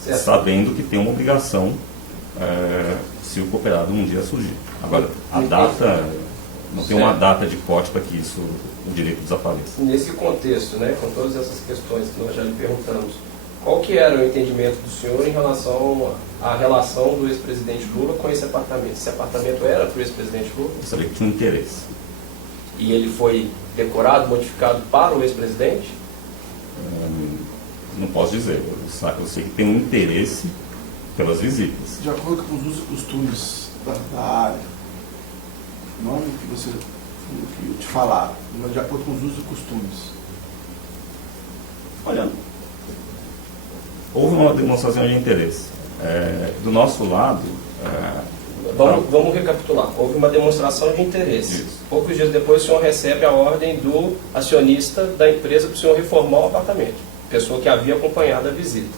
Certo. Sabendo que tem uma obrigação se o cooperado um dia surgir. Agora, a data, não tem uma data de corte para que isso, o direito desapareça. Nesse contexto, né, com todas essas questões que nós já lhe perguntamos, qual que era o entendimento do senhor em relação à relação do ex-presidente Lula com esse apartamento? Esse apartamento era para o ex-presidente Lula? Eu sabia que tinha um interesse. E ele foi decorado, modificado para o ex-presidente? Não posso dizer. Eu sei que tem um interesse pelas visitas. De acordo com os usos e costumes da área, não o que você que te falaram, mas de acordo com os usos e costumes. Olha, houve uma demonstração de interesse. Do nosso lado... Vamos recapitular. Houve uma demonstração de interesse. Isso. Poucos dias depois, o senhor recebe a ordem do acionista da empresa para o senhor reformar o apartamento. Pessoa que havia acompanhado a visita.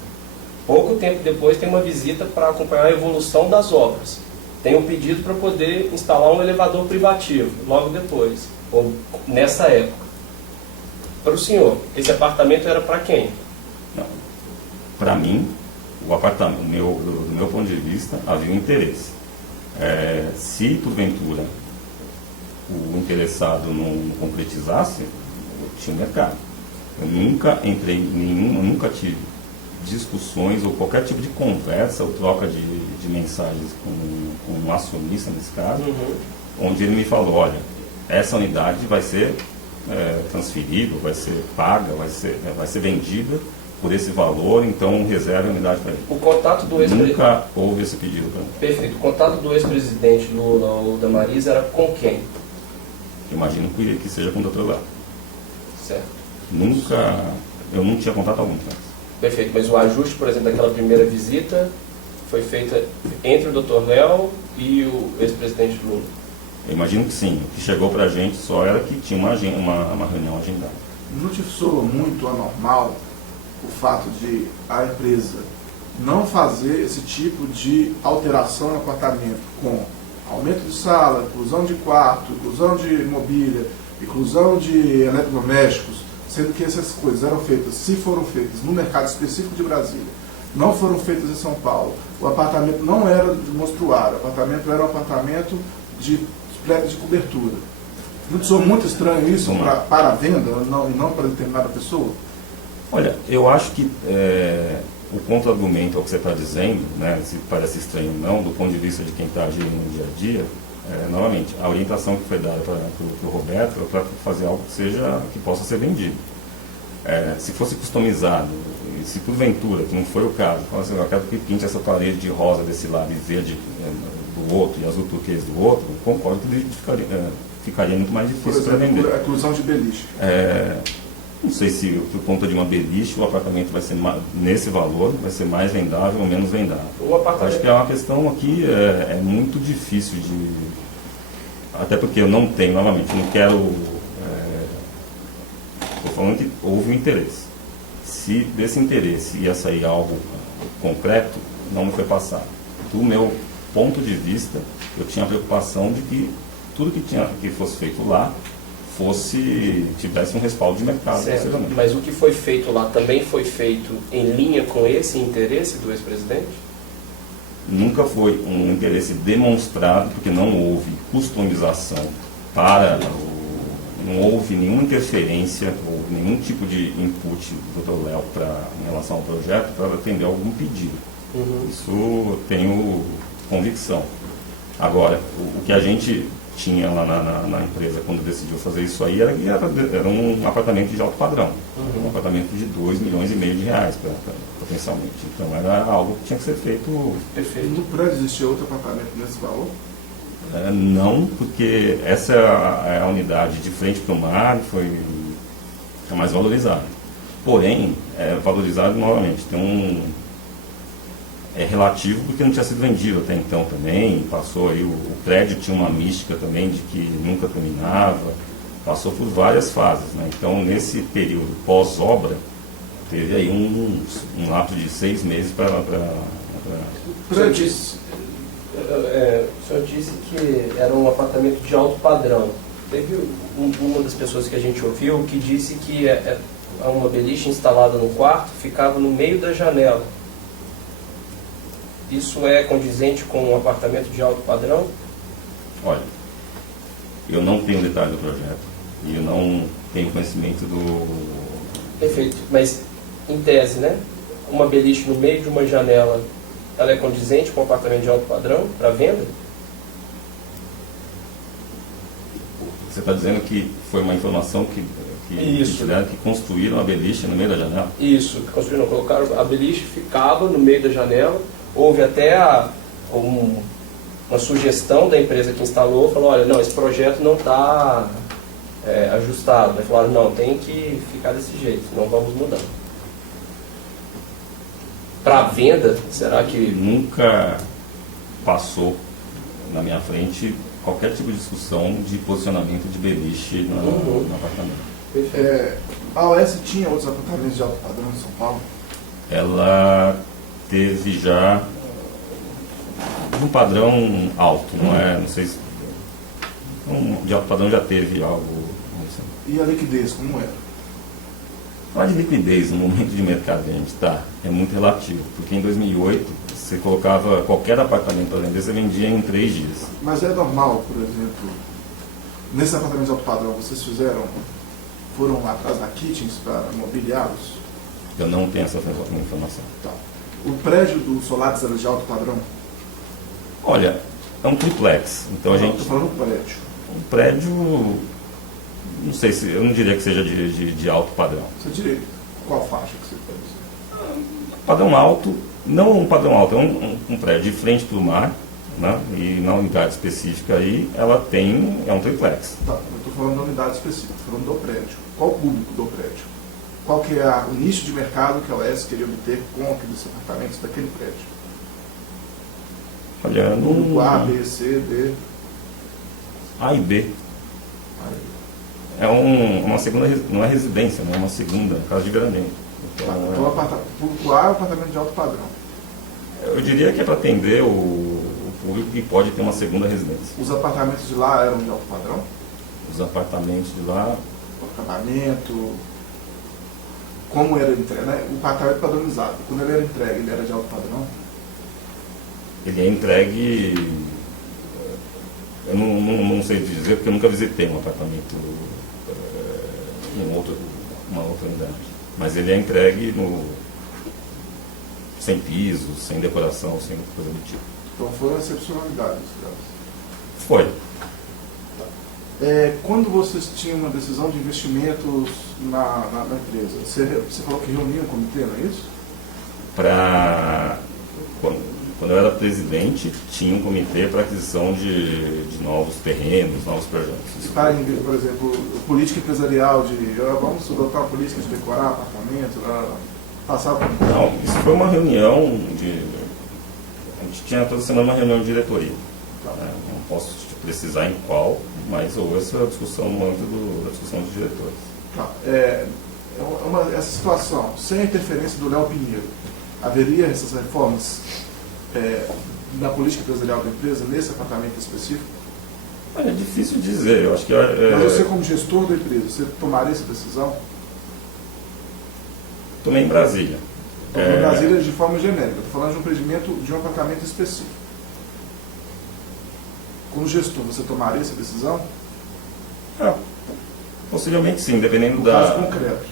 Pouco tempo depois, tem uma visita para acompanhar a evolução das obras. Tem um pedido para poder instalar um elevador privativo, logo depois, ou nessa época. Para o senhor, esse apartamento era para quem? Para mim, o apartamento, do meu ponto de vista, havia um interesse. Se, porventura, o interessado não concretizasse, tinha mercado. Eu nunca entrei em nenhuma, nunca tive discussões ou qualquer tipo de conversa ou troca de mensagens com um acionista, nesse caso, onde ele me falou, olha, essa unidade vai ser transferida, vai ser paga, vai ser vendida por esse valor, então reserve a unidade para ele. O contato do ex-presidente... Nunca houve esse pedido para mim. Perfeito. O contato do ex-presidente Lula ou da Marisa era com quem? Imagino que seja com o Dr. Léo. Certo. Eu não tinha contato algum com eles. Perfeito. Mas o ajuste, por exemplo, daquela primeira visita foi feita entre o Dr. Léo e o ex-presidente Lula? Eu imagino que sim. O que chegou para a gente só era que tinha uma reunião agendada. Não te soa muito anormal o fato de a empresa não fazer esse tipo de alteração no apartamento com aumento de sala, inclusão de quarto, inclusão de mobília, inclusão de eletrodomésticos, sendo que essas coisas eram feitas, se foram feitas no mercado específico de Brasília, não foram feitas em São Paulo. O apartamento não era de monstruário, o apartamento era um apartamento de cobertura. Não te soa muito estranho isso para a venda e não para determinada pessoa? Olha, eu acho que o contra-argumento ao que você está dizendo, né, se parece estranho ou não, do ponto de vista de quem está agindo no dia a dia, novamente, a orientação que foi dada para o Roberto é para fazer algo que possa ser vendido. Se fosse customizado, e se porventura, que não foi o caso, fala assim, eu quero que pinte essa parede de rosa desse lado e verde do outro e azul turquesa do outro, concordo que ficaria muito mais difícil para vender. A inclusão de beliche. Não sei se por conta de uma beliche o apartamento vai ser nesse valor, vai ser mais vendável ou menos vendável. Acho que é uma questão aqui, é muito difícil de... Até porque eu não tenho, novamente, não quero... Estou falando que houve um interesse. Se desse interesse ia sair algo concreto, não me foi passado. Do meu ponto de vista, eu tinha a preocupação de que tudo que fosse feito lá tivesse um respaldo de mercado. Certo. Mas o que foi feito lá também foi feito em linha com esse interesse do ex-presidente? Nunca foi um interesse demonstrado, porque não houve customização não houve nenhuma interferência ou nenhum tipo de input do Dr. Léo em relação ao projeto para atender algum pedido. Isso eu tenho convicção. Agora, o que a gente tinha lá na empresa quando decidiu fazer isso aí era um apartamento de alto padrão. Um apartamento de 2,5 milhões de reais, potencialmente. Então era algo que tinha que ser feito. Perfeito. No prédio existia outro apartamento nesse valor? Não, porque essa é a unidade de frente para o mar, é mais valorizada. Porém, é valorizado novamente. É relativo porque não tinha sido vendido até então também. Passou aí, o prédio tinha uma mística também de que nunca terminava. Passou por várias fases, né? Então, nesse período pós-obra, teve aí um lapso de 6 meses para... O senhor disse que era um apartamento de alto padrão. Teve uma das pessoas que a gente ouviu que disse que uma beliche instalada no quarto ficava no meio da janela. Isso é condizente com um apartamento de alto padrão? Olha, eu não tenho detalhe do projeto e eu não tenho conhecimento do... Perfeito, mas em tese, né? Uma beliche no meio de uma janela, ela é condizente com um apartamento de alto padrão para venda? Você está dizendo que foi uma informação que construíram a beliche no meio da janela? Isso, construíram, colocaram a beliche, ficava no meio da janela. Houve até uma sugestão da empresa que instalou, falou, olha, não, esse projeto não está ajustado. Aí falaram, não, tem que ficar desse jeito, não vamos mudar. Para venda, será que... Nunca passou na minha frente qualquer tipo de discussão de posicionamento de beliche no apartamento. A OS tinha outros apartamentos de alto padrão em São Paulo? Ela teve já um padrão alto, não sei se de alto padrão já teve algo assim. E a liquidez, como era? Falar de liquidez no momento de mercado que a gente está é muito relativo, porque em 2008 você colocava qualquer apartamento para vender, você vendia em 3 dias. Mas é normal, por exemplo, nesses apartamentos de alto padrão, vocês foram lá atrás da Kitchens para mobiliá-los? Eu não tenho essa informação. Tá. O prédio do Solares era de alto padrão? Olha, é um triplex, então a gente... Estou falando do prédio. Um prédio, não sei se, eu não diria que seja de alto padrão. Você diria qual faixa que você pode dizer? Padrão alto, não um padrão alto, é um prédio de frente para o mar, né? E na unidade específica aí, é um triplex. Tá, eu estou falando da unidade específica, estou falando do prédio. Qual o público do prédio? Qual que é o nicho de mercado que a OS queria obter com aqueles apartamentos daquele prédio? Olha, Público A, B, C, D. A e B. É uma segunda, não é residência, né? É uma segunda, casa de veraneio. Então, público A é um apartamento de alto padrão. Eu diria que é para atender o público que pode ter uma segunda residência. Os apartamentos de lá eram de alto padrão? Os apartamentos de lá... O acabamento... Como era entregue, né? O apartamento padronizado. Quando ele era entregue, ele era de alto padrão? Ele é entregue... Eu não sei dizer, porque eu nunca visitei um apartamento em uma outra unidade. Mas ele é entregue sem piso, sem decoração, sem coisa do tipo. Então foi uma excepcionalidade nesse caso. Foi. Quando vocês tinham uma decisão de investimentos na empresa, você falou que reunia um comitê, não é isso? Quando eu era presidente, tinha um comitê para aquisição de novos terrenos, novos projetos. Para, por exemplo, política empresarial vamos adotar uma política de decorar apartamento, passar por... Não, isso foi uma reunião a gente tinha toda semana uma reunião de diretoria. Tá. Não posso te precisar em qual, mas houve essa discussão no âmbito da discussão dos diretores. Tá. Essa situação, sem a interferência do Léo Pinheiro, haveria essas reformas na política empresarial da empresa, nesse apartamento específico? É difícil dizer, eu acho que... Mas você, como gestor da empresa, você tomaria essa decisão? Tomei em Brasília. Em Brasília, de forma genérica. Estou falando de um empreendimento, de um apartamento específico. Como gestor, você tomaria essa decisão? Possivelmente sim, dependendo No da... caso concreto.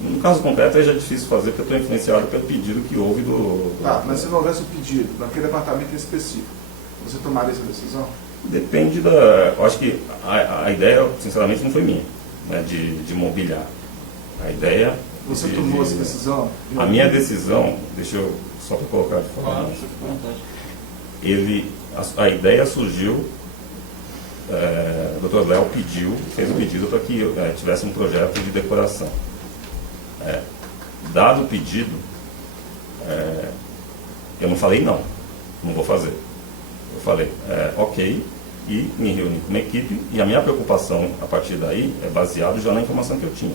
No caso concreto, aí já é difícil fazer, porque eu estou influenciado pelo pedido que houve do... Tá, mas se não houvesse o pedido, naquele apartamento específico, você tomaria essa decisão? Depende da... Eu acho que a ideia, sinceramente, não foi minha, né, de mobiliar. A ideia... Você tomou essa decisão? A minha decisão, deixa eu só para colocar de forma... Claro, fica à vontade. A ideia surgiu, o Dr. Léo fez o pedido para que tivesse um projeto de decoração. Dado o pedido, eu não falei não vou fazer. Eu falei, ok, e me reuni com uma equipe, e a minha preocupação a partir daí é baseado já na informação que eu tinha.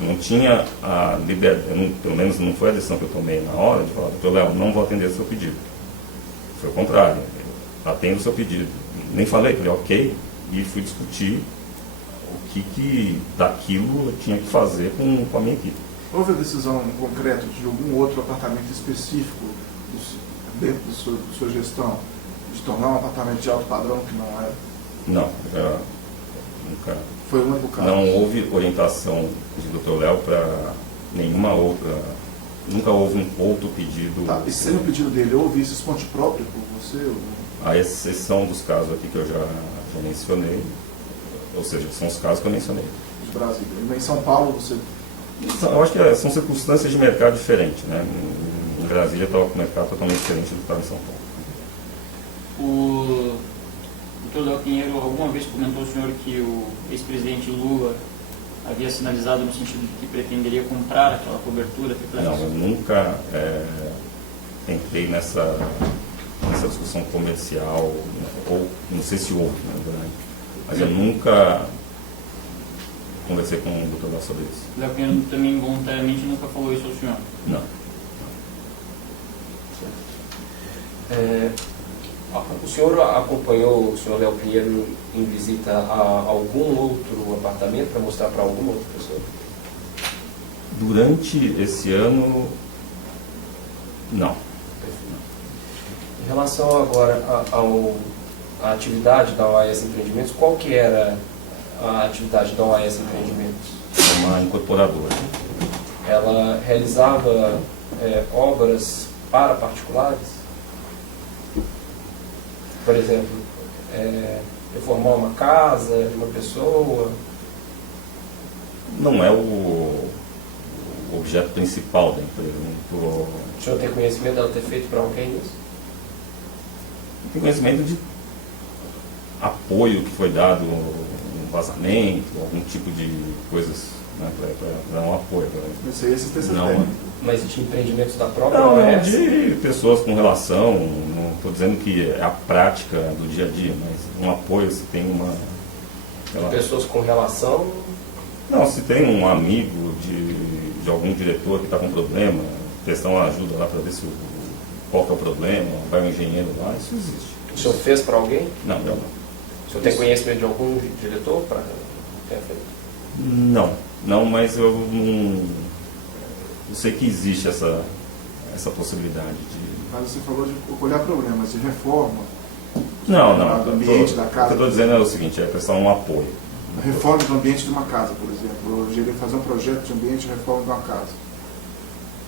Eu não tinha a liberdade, pelo menos não foi a decisão que eu tomei na hora, de falar, Dr. Léo, não vou atender o seu pedido. Foi o contrário, atendo o seu pedido. Nem falei ok, e fui discutir o que daquilo eu tinha que fazer com a minha equipe. Houve a decisão concreta de algum outro apartamento específico dentro da sua gestão, de tornar um apartamento de alto padrão que não era? Não, nunca. Foi o único caso? Não houve orientação de Dr. Léo para nenhuma outra, nunca houve um outro pedido. Tá, e sem o pedido dele, houve isso esponte próprio por você? A exceção dos casos aqui que eu já mencionei, ou seja, são os casos que eu mencionei. De Brasília. Em São Paulo, você... Eu acho que são circunstâncias de mercado diferentes, né? Em Brasília está o mercado totalmente diferente do que estava em São Paulo. O Dr. Léo Pinheiro alguma vez comentou ao senhor que o ex-presidente Lula havia sinalizado no sentido de que pretenderia comprar aquela cobertura triplex? Não, eu nunca entrei nessa discussão comercial, ou não sei se houve, na verdade, mas eu nunca conversei com o Dr. Léo sobre isso. Léo Pinheiro também voluntariamente nunca falou isso ao senhor? Não. O senhor acompanhou o senhor Léo Pinheiro em visita a algum outro apartamento para mostrar para alguma outra pessoa? Durante esse ano, não. Em relação agora à atividade da OAS Empreendimentos, qual que era a atividade da OAS Empreendimentos? Uma incorporadora. Ela realizava obras para particulares? Por exemplo, reformar uma casa de uma pessoa? Não é o objeto principal da empresa. O senhor tem conhecimento dela ter feito para alguém isso? Tem conhecimento de apoio que foi dado, um vazamento, algum tipo de coisas, né, para dar um apoio. Isso aí é assistência Não, técnica. Mas de empreendimentos da própria não, OAS? de pessoas com relação, não estou dizendo que é a prática do dia a dia, mas um apoio, se tem uma... De pessoas com relação? Não, se tem um amigo de algum diretor que está com problema, prestar uma ajuda lá para ver se qual que é o problema, vai um engenheiro lá, isso existe. O senhor fez para alguém? Não, eu não. O senhor tem conhecimento de algum diretor para ter feito? Não, mas eu não... Eu sei que existe essa possibilidade de... Mas você falou de olhar problemas, de reforma. Não. Do ambiente da casa. O que eu estou dizendo é o seguinte, é prestar um apoio. A reforma do ambiente de uma casa, por exemplo. Eu iria fazer um projeto de ambiente de reforma de uma casa.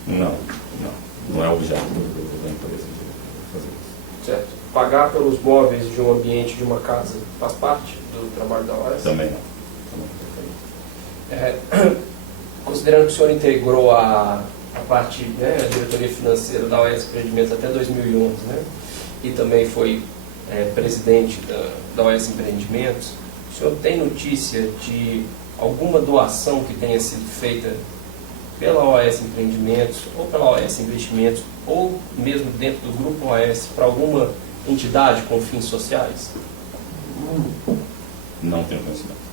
Não é o objeto da empresa de fazer isso. Certo. Pagar pelos móveis de um ambiente de uma casa faz parte do trabalho da OAS? Também não. Considerando que o senhor integrou a parte, né, a diretoria financeira da OAS Empreendimentos até 2011, né, e também foi presidente da OAS Empreendimentos, o senhor tem notícia de alguma doação que tenha sido feita pela OAS Empreendimentos ou pela OAS Investimentos ou mesmo dentro do grupo OAS para alguma entidade com fins sociais? Não tenho conhecimento.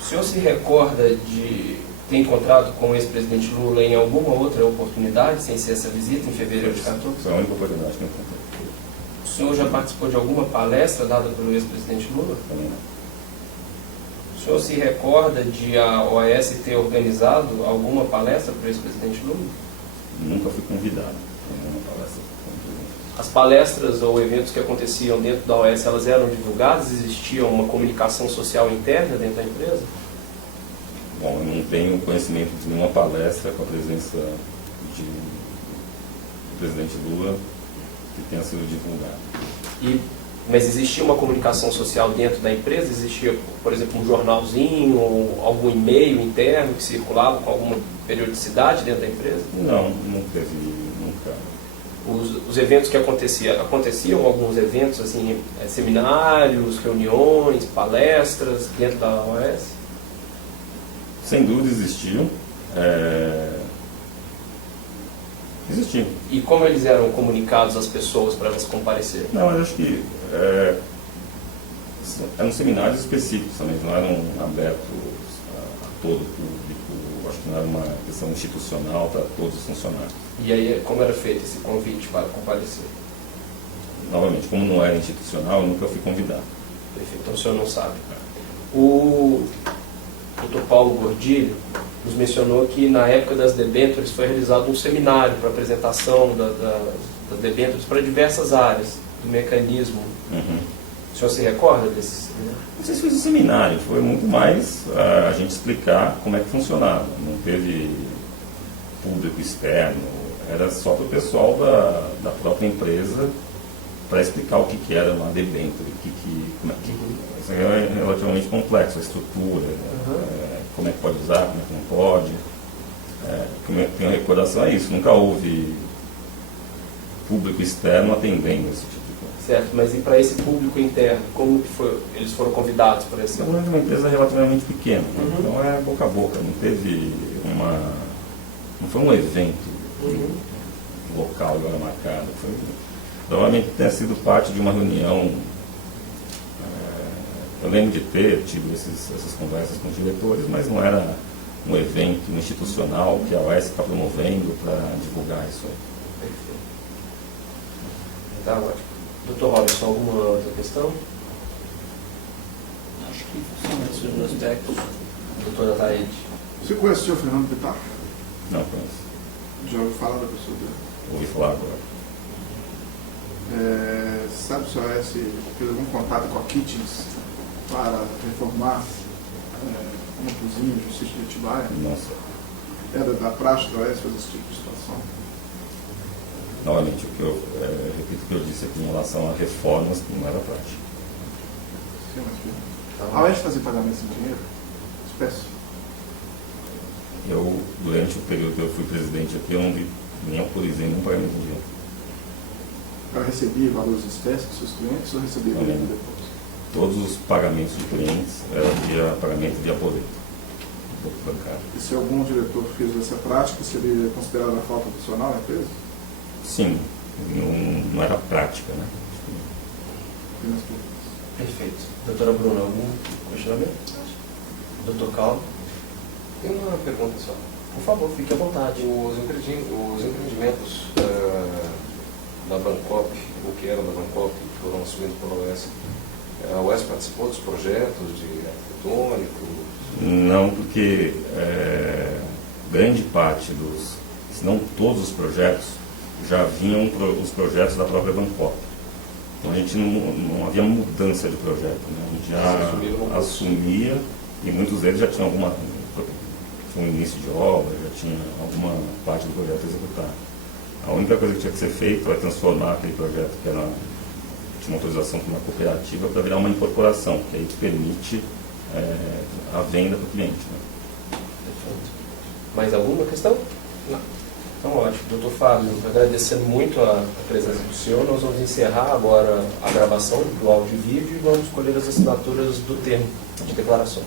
O senhor se recorda de ter encontrado com o ex-presidente Lula em alguma outra oportunidade, sem ser essa visita em fevereiro de 2014? Foi a única oportunidade que eu encontrei. O senhor já participou de alguma palestra dada pelo ex-presidente Lula? Também não. O senhor se recorda de a OAS ter organizado alguma palestra para o ex-presidente Lula? Nunca fui convidado a uma palestra. As palestras ou eventos que aconteciam dentro da OAS, elas eram divulgadas? Existia uma comunicação social interna dentro da empresa? Bom, eu não tenho conhecimento de nenhuma palestra com a presença do presidente Lula que tenha sido divulgada. Mas existia uma comunicação social dentro da empresa? Existia, por exemplo, um jornalzinho ou algum e-mail interno que circulava com alguma periodicidade dentro da empresa? Não, não teve, nunca. Os eventos que aconteciam alguns eventos, assim, seminários, reuniões, palestras dentro da OAS? Sem dúvida existiam. Existiam. E como eles eram comunicados às pessoas para elas comparecerem? Não, mas acho que eram seminários específicos também, não eram abertos a todo o público. Acho que não era uma questão institucional para todos os funcionários. E aí, como era feito esse convite para comparecer? Novamente, como não era institucional, eu nunca fui convidado. Perfeito, então o senhor não sabe. O Dr. Paulo Gordilho nos mencionou que na época das debêntures foi realizado um seminário para apresentação das debêntures para diversas áreas do mecanismo. Uhum. O senhor se recorda desse seminário? Não sei se fez um seminário, foi muito mais a gente explicar como é que funcionava. Não teve público externo, era só para o pessoal da própria empresa para explicar o que era uma debênture, isso é relativamente complexo, a estrutura, como é que pode usar, como é que não pode. Tenho recordação a isso, nunca houve público externo atendendo esse tipo de coisa. Certo, mas e para esse público interno, como que foi? Eles foram convidados para esse? Estamos falando de uma empresa relativamente pequena, né? Então é boca a boca, não teve não foi um evento local agora marcado, provavelmente tenha sido parte de uma reunião. Eu lembro de ter tido essas conversas com os diretores, mas não era um evento institucional que a OAS está promovendo para divulgar isso aí. Perfeito. Tá ótimo. Dr. Robson, alguma outra questão? Acho que são esses os aspectos. Doutora Taide. Você conhece o senhor Fernando Bittar? Não conheço. Já ouviu falar da pessoa dele? Ouvi falar agora. Sabe se a OAS fez algum contato com a Kitchens para reformar uma cozinha no sítio de Atibaia? Não sei. Era da praxe da OAS fazer esse tipo de situação? Novamente, repito o que eu disse aqui em relação a reformas que não era prática. Sim, mas a OAS fazia pagamentos em dinheiro? Espécie? Durante o período que eu fui presidente aqui, eu não vi, nem autorizei nenhum pagamento em dinheiro. Ela recebia valores em espécie dos seus clientes ou recebia dinheiro depois? Todos os pagamentos de clientes eram via pagamento via boleto bancário. E se algum diretor fez essa prática, seria considerada falta profissional na empresa? Sim, não era prática, né? Perfeito. Doutora Bruna, algum questionamento? Doutor Calvo? Tem uma pergunta só. Por favor, fique à vontade. Os empreendimentos da Bancop, o que eram da Bancop, que foram assumidos pela OAS, a OAS participou dos projetos de arquitetônico? Não, porque grande parte se não todos os projetos, já vinham os projetos da própria Bancop. Então a gente não havia mudança de projeto, né? A gente já assumia e muitos deles já tinham um início de obra, já tinha alguma parte do projeto executado. A única coisa que tinha que ser feita é transformar aquele projeto que tinha uma autorização para uma cooperativa para virar uma incorporação, que aí permite a venda para o cliente. Né? Perfeito. Mais alguma questão? Não. Então, ótimo. Doutor Fábio, agradecendo muito a presença do senhor, nós vamos encerrar agora a gravação do áudio e vídeo e vamos escolher as assinaturas do termo de declarações.